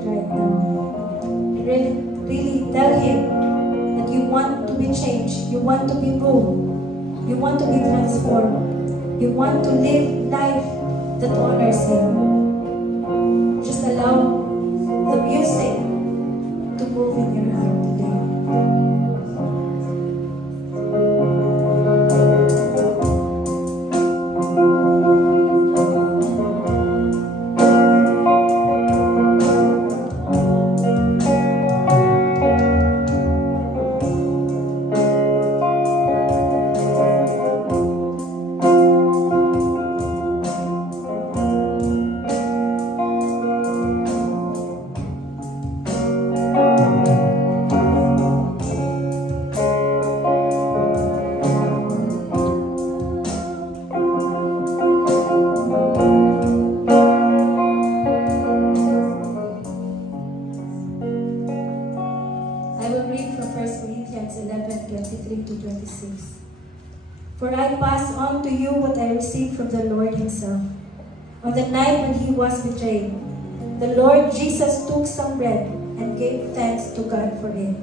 Spirit right now. And really tell Him that you want to be changed, you want to be moved, you want to be transformed, you want to live life that honors Him. Just allow the music to move in your heart today. For I pass on to you what I received from the Lord Himself. On the night when He was betrayed, the Lord Jesus took some bread and gave thanks to God for it.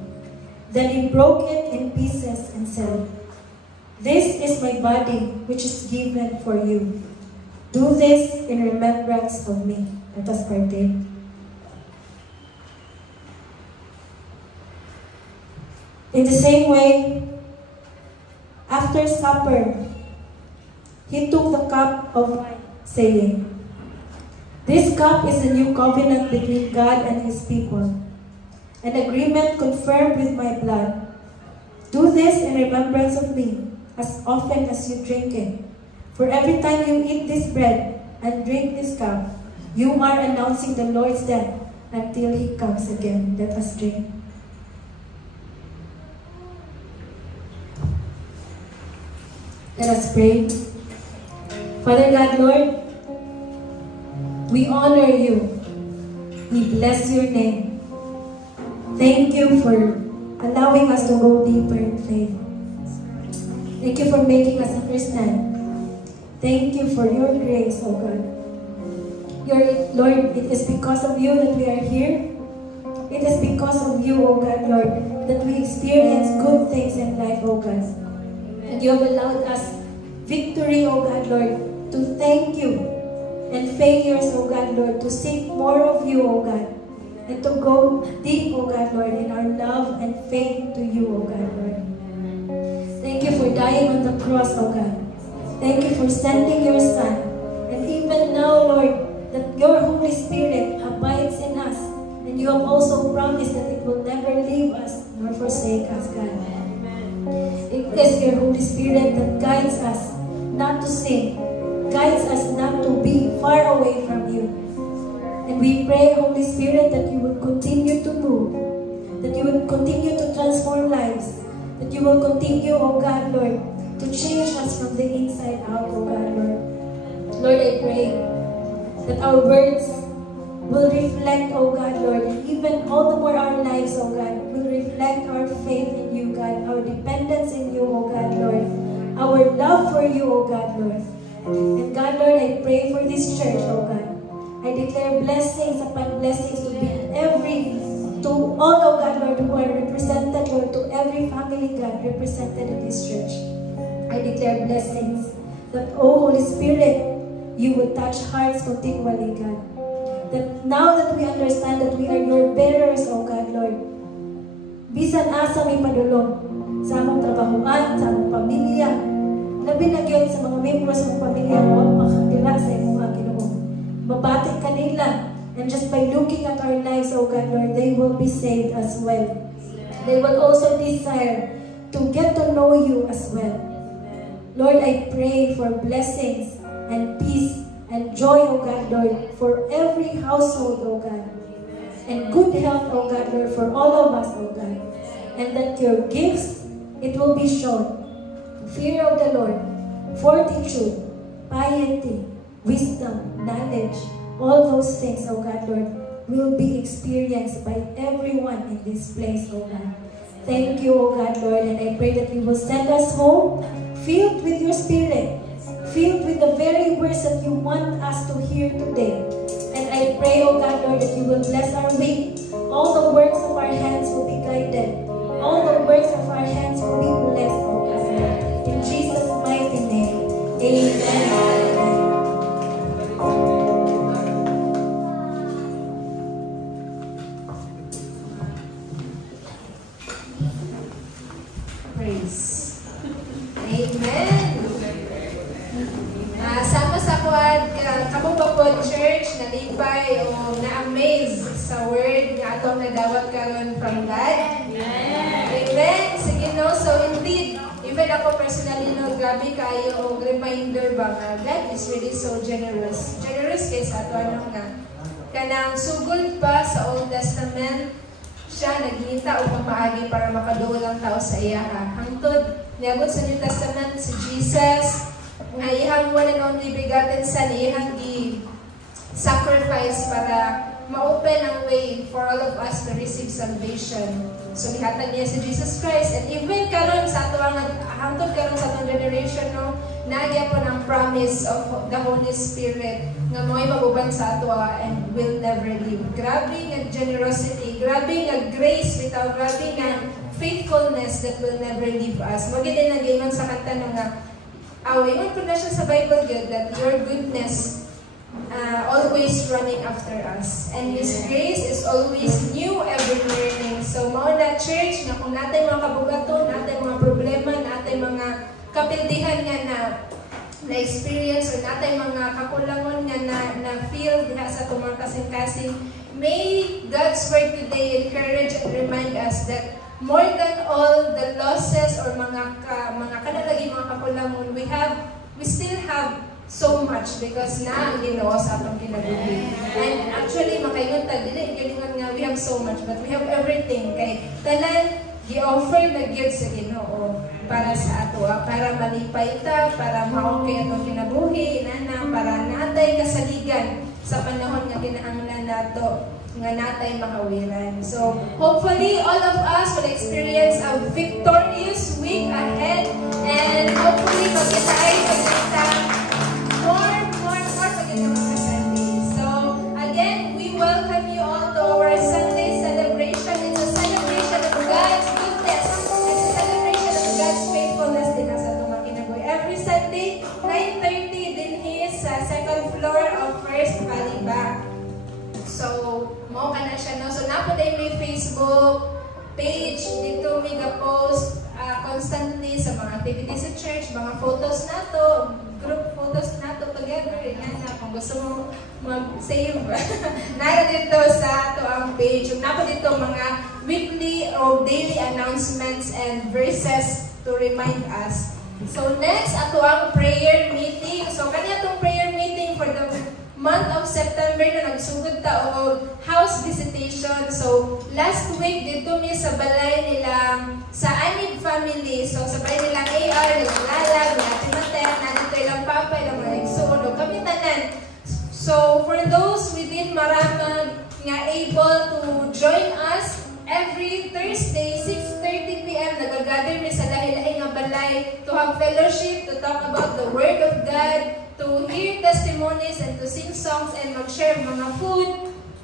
Then He broke it in pieces and said, "This is my body, which is given for you. Do this in remembrance of me." Let us partake. In the same way, after supper, He took the cup of wine, saying, "This cup is a new covenant between God and His people, an agreement confirmed with my blood. Do this in remembrance of me, as often as you drink it. For every time you eat this bread and drink this cup, you are announcing the Lord's death until He comes again." Let us drink. Let us pray. Father God, Lord, we honor you. We bless your name. Thank you for allowing us to go deeper in faith. Thank you for making us understand. Thank you for your grace, O God. Lord, it is because of you that we are here. It is because of you, O God, Lord, that we experience good things in life, O God. And you have allowed us victory, O God, Lord, to thank you, and failures, O God, Lord, to seek more of you, O God, and to go deep, O God, Lord, in our love and faith to you, O God, Lord. Thank you for dying on the cross, O God. Thank you for sending your Son. And even now, Lord, that your Holy Spirit abides in us, and you have also promised that it will never leave us nor forsake us, God. It is your Holy Spirit that guides us not to sin, guides us not to be far away from you. And we pray, Holy Spirit, that you will continue to move, that you will continue to transform lives, that you will continue, oh God, Lord, to change us from the inside out, oh God, Lord. Lord, I pray that our words will reflect, oh God, Lord, and even all the more our lives, oh God, will reflect our faith in you, God, our dependence in you, oh God, Lord, our love for you, oh God, Lord. And God, Lord, I pray for this church, oh God. I declare blessings upon blessings to all, oh God, Lord, who are represented, Lord, to every family, God, represented in this church. I declare blessings that, oh Holy Spirit, you will touch hearts continually, God. That now that we understand that we are your bearers, oh God, Lord, bisan asa may padulong sa among trabahuan, sa among pamilya, labi na gyud sa mga membros ng pamilya mo, makakatira sa imong Ginoo. Mabatik kanila, and just by looking at our lives, oh God, Lord, they will be saved as well. They will also desire to get to know you as well. Lord, I pray for blessings and peace and joy, oh God, Lord, for every household, oh God. And good health, oh God, Lord, for all of us, oh God. And that your gifts, it will be shown. Fear of the Lord, fortitude, piety, wisdom, knowledge, all those things, oh God, Lord, will be experienced by everyone in this place, oh God. Thank you, oh God, Lord, and I pray that you will send us home filled with your Spirit, filled with the very words that you want us to hear today. And I I pray, O God, Lord, that you will bless our week. All the works of our hands will be guided. All the works of our hands will be blessed, O God. In Jesus' mighty name. Amen. Praise. Amen. Sama sa kuwan, kamong ba po church, nalipay o na-amaze sa word nga atong nadawat karon from God? Amen. Sige no, so indeed, even ako personally no, grabe kayo o reminder ba nga, God is really so generous. Generous kay sa ato ano nga. Kanang sugod pa sa Old Testament, siya naghihita o pamaagi para makaduol ang tao sa iya. Hangtod, niabot sa New Testament si Jesus, nga ihang one and only begotten Son, ihang i-sacrifice para ma-open ang way for all of us to receive salvation. So, ihatag niya si Jesus Christ. And even karon sa ato hangtod karon sa atong generation, no, nagya po ng promise of the Holy Spirit nga mo'y mabuban sa ato and will never leave. Grabe nga generosity, grabe nga grace bitaw, grabe nga faithfulness that will never leave us. Maganda na gayon sa kanta nga away ko na siya sa Bible good that your goodness always running after us. And His grace is always new every morning. So, mao na church na kung natin mga kabugaton, natin mga problema, natin mga kapildihan nga na experience or natin mga kakulangon nga na feel diha sa tumang kasing-kasing, may God's word today encourage and remind us that more than all the losses or mga kanalagi mga kakulangon, we still have so much because na ang Ginoo sa atong kinabuhi. And actually, makaingon ta dili galingon nga we have so much, but we have everything. Kay tanan gi-offer na gyud sa Ginoo para sa ato, para malipay ta, para maokay atong kinabuhi, inana, para natay kasaligan sa panahon nga kinahanglan nato nga natay makawiran. So, hopefully, all of us will experience a victorious week ahead, and hopefully, magkita more pagkita mga Sunday. So, again, we welcome you all to our Sunday celebration. It's a celebration of God's goodness. It's a celebration of God's faithfulness din sa itong kinabuhi. Every Sunday, 9:30 din sa second floor of First Valley. So, mao ka na siya, no? So, napoday may Facebook page, dito may post constantly sa mga activities sa church, mga photos nato, group photos nato together, yan na, kung gusto mo mag-save, nara dito sa ato ang page. Yung napo dito mga weekly or daily announcements and verses to remind us. So, next, ato ang prayer meeting. So, kanya itong prayer meeting for the month of September na nagsugod ta o house visitation. So, last week dito mi sa balay nila sa Anib family. So, sa balay nila AR, nila Lala, nila Timaten, nandito ilang papa, ilang mga igsoon, o kami tanan. So, for those within Maramag nga able to join us every Thursday, 6:30 p.m. nagagather mi sa lahi-lahi nga balay to have fellowship, to talk about the Word of God, to hear testimonies and to sing songs and mag-share mga food,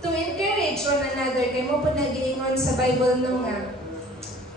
to encourage one another. Kaya mo po nag-iingon sa Bible nung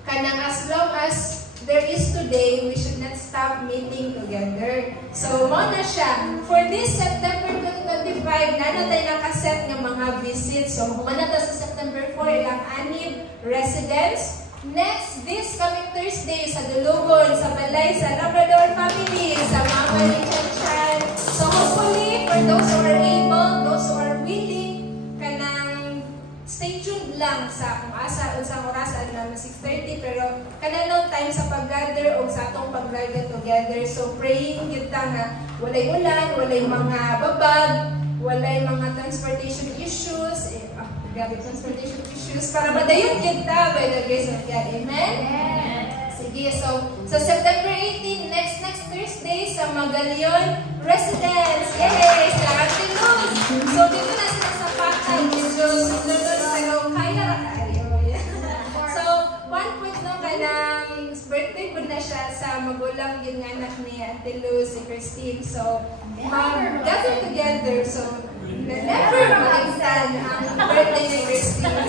kanang as long as there is today, we should not stop meeting together. So, mo na siya. For this September 2025, nana tayo nakaset ng mga visits. So, kumana ta sa September 4, ilang Anib residents. Next, this coming Thursday sa Dulugon, sa Balay, sa Labrador family, sa Mama Lichanchan. So hopefully, for those who are able, those who are willing, kanang stay tuned lang sa kung asa, unsang oras, alam na 6:30, pero kanang time sa pag-gather o sa atong pag-gather together. So praying kita nga, walay ulan, walay mga babag, walay mga transportation issues, grabe transportation issues, para madayon kita by the grace of God. Amen? Yes. Sige, so September 18, next Thursday sa Magalion Residence. Yay! Sa Artiluz. So dito na sila sa Patay. Medyo sunod sa kaya na kayo. So, one point no, kanang birthday po na siya sa magulang yun nga anak ni Auntie Luz, si Christine. So, gather together. So, na never makalimutan ang birthday ni Christine.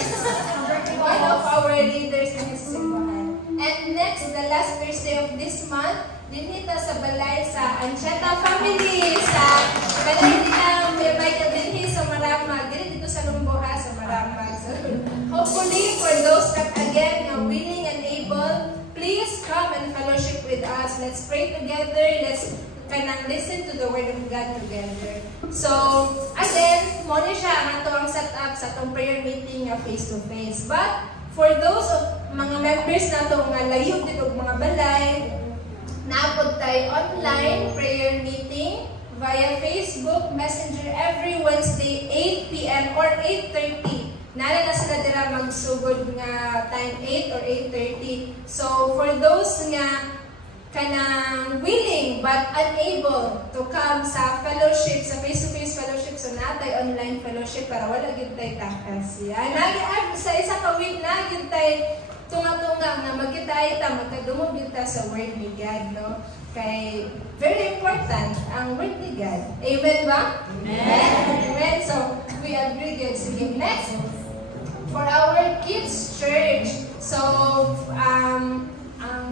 One of our leaders na simbahan. And next, the last Thursday of this month, dinita sa balay sa Ancheta family, sa balay nila Michael Dinhi sa Maramag, dito sa Lumboha sa Maramag. So, hopefully, for those that again are willing and able, please come and fellowship with us. Let's pray together. Let's listen to the Word of God together. So, again, muna siya ang atong setup sa atong prayer meeting face-to-face. But, for those of mga members na ito, mga layog dito, mga balay, naapod tayo online prayer meeting via Facebook Messenger every Wednesday 8 p.m. or 8:30. Nala na sila dira magsugod nga time 8 or 8:30. So for those nga kanang willing but unable to come sa fellowship, sa face-to-face fellowship, so natay online fellowship para wala gyud tay takas. Sa isa ka week na gyud tay tunga-tunga nga magkita ta, magkadumog ta sa Word ni God, no? Kay very important ang Word ni God. Amen ba? Amen. Amen. So, we agree good. Sige, next. For our kids church, so, ang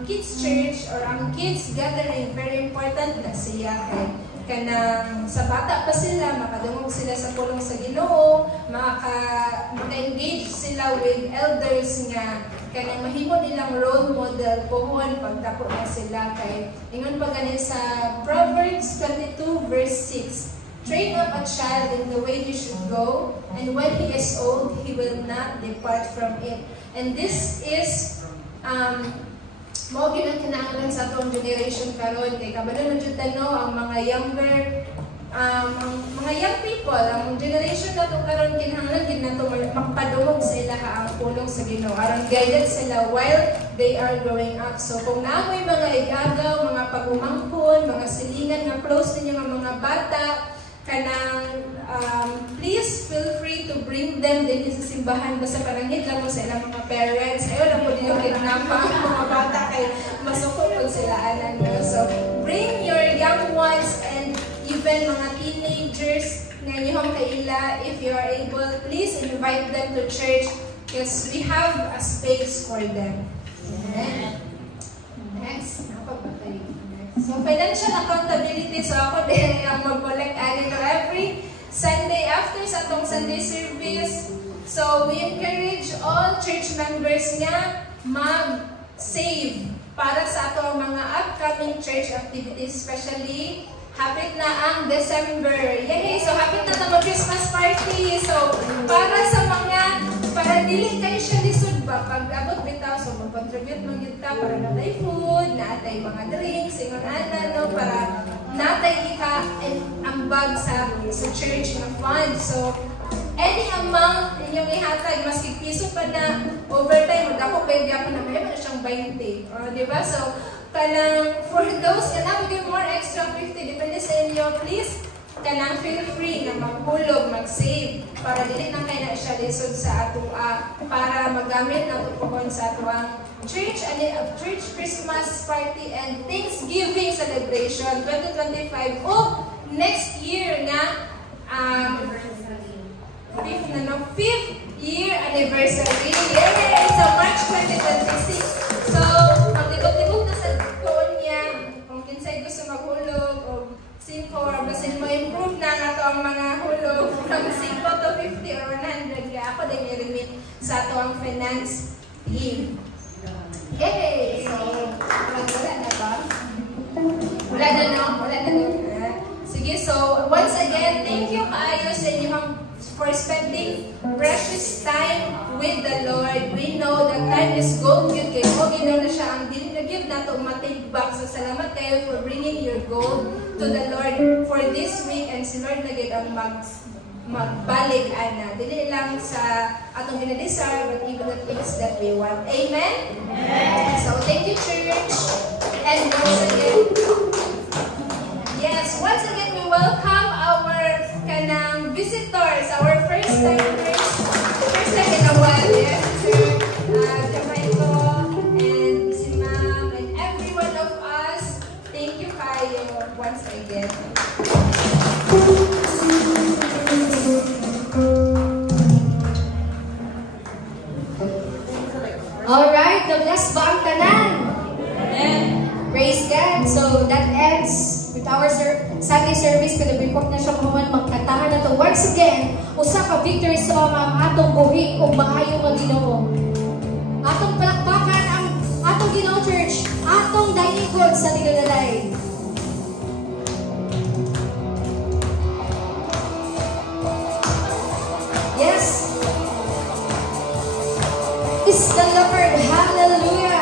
kids church or ang kids gathering, very important na siya kay kanang sa bata pa sila, makadungog sila sa pulong sa Ginoo, maka-engage sila with elders nga kanang mahimo nilang role model pohon pagdako na sila kay ingon pa ganin sa Proverbs 22 verse 6. Train up a child in the way he should go, and when he is old, he will not depart from it. And this is mao gyud ang kinahanglan sa atong generation karon kay kabalo na jud tano ang mga younger mga young people, ang generation na ito karon kinahanglan gid nato magpadungog sa ilaha ang pulong sa Ginoo aron guided sila while they are growing up. So kung naamoy mga igagaw, mga pagumangkon, mga silingan nga close ninyo nga mga bata, kanang please feel free to bring them din sa simbahan. Basta parangit lang mo sa ilang mga parents. Ayaw lang po din yung kinapa ang mga bata kay masukot po sila anan. So bring your young ones and even mga teenagers na inyong kaila, if you are able, please invite them to church because we have a space for them. Amen. Next. So, financial accountability. So, ako din ang mag-collect anito every Sunday after sa atong Sunday service. So, we encourage all church members nga mag-save para sa atong mga upcoming church activities, especially hapit na ang December. Yay! So, hapit na na mag-Christmas party. So, para dili kayo siya lisod ba? Pag abot bitaw, so mag-contribute man kita para natay food, natay mga drinks, ingon ana, no? Para natay ambag sa church na fund. So, any amount inyong ihatag, maski piso pa na overtime, magdako pwede ako na may na siyang 20. Diba? So, for those, kanang give more extra 50, depende sa inyo, please, kanang feel free na maghulog, mag-save, para dili na kayo na siya lisod sa atua, para magamit na tupuhon sa atuang church Christmas party and Thanksgiving celebration 2025 o next year na 5th year anniversary. Yay! So March 2026. So, magtibok-tibok na sa tuon niya kung kinsay gusto maghulog o 5 or basin mo improve na nga to ang mga hulog from 5 to 50 or 100 kaya ako din i-remit sa to ang finance team. Yay! So, wala na ba? Wala na no? Sige, so once again, thank you kaayo sa inyong for spending precious time with the Lord. We know that time is gold yun kayo. Ginaw na siya ang dinagib na ito matigbak. So salamat kayo for bringing your gold to the Lord for this week. And si Lord nagid ang magbalik ana. Dili lang sa atong ginadesire, but even the things that we want. Amen? Amen. So thank you, church. And once again, yes, once again, we welcome our kanang visitors, our first-timers, first time in a while, yes, Sir Jamaico, and si Ma'am, and every one of us, thank you kayo once again. Alright, na-bless ba ang tanan? Amen. Praise God. So that ends with our Sunday service. Kada before na siya kumaman, magkantahan na to. Once again, usa ka victory song ang atong buhi o maayo nga Ginoo. Atong palakpakan ang atong Ginoo Church, atong daigod sa Tigalalay. Yes. Is the Lord. Hallelujah.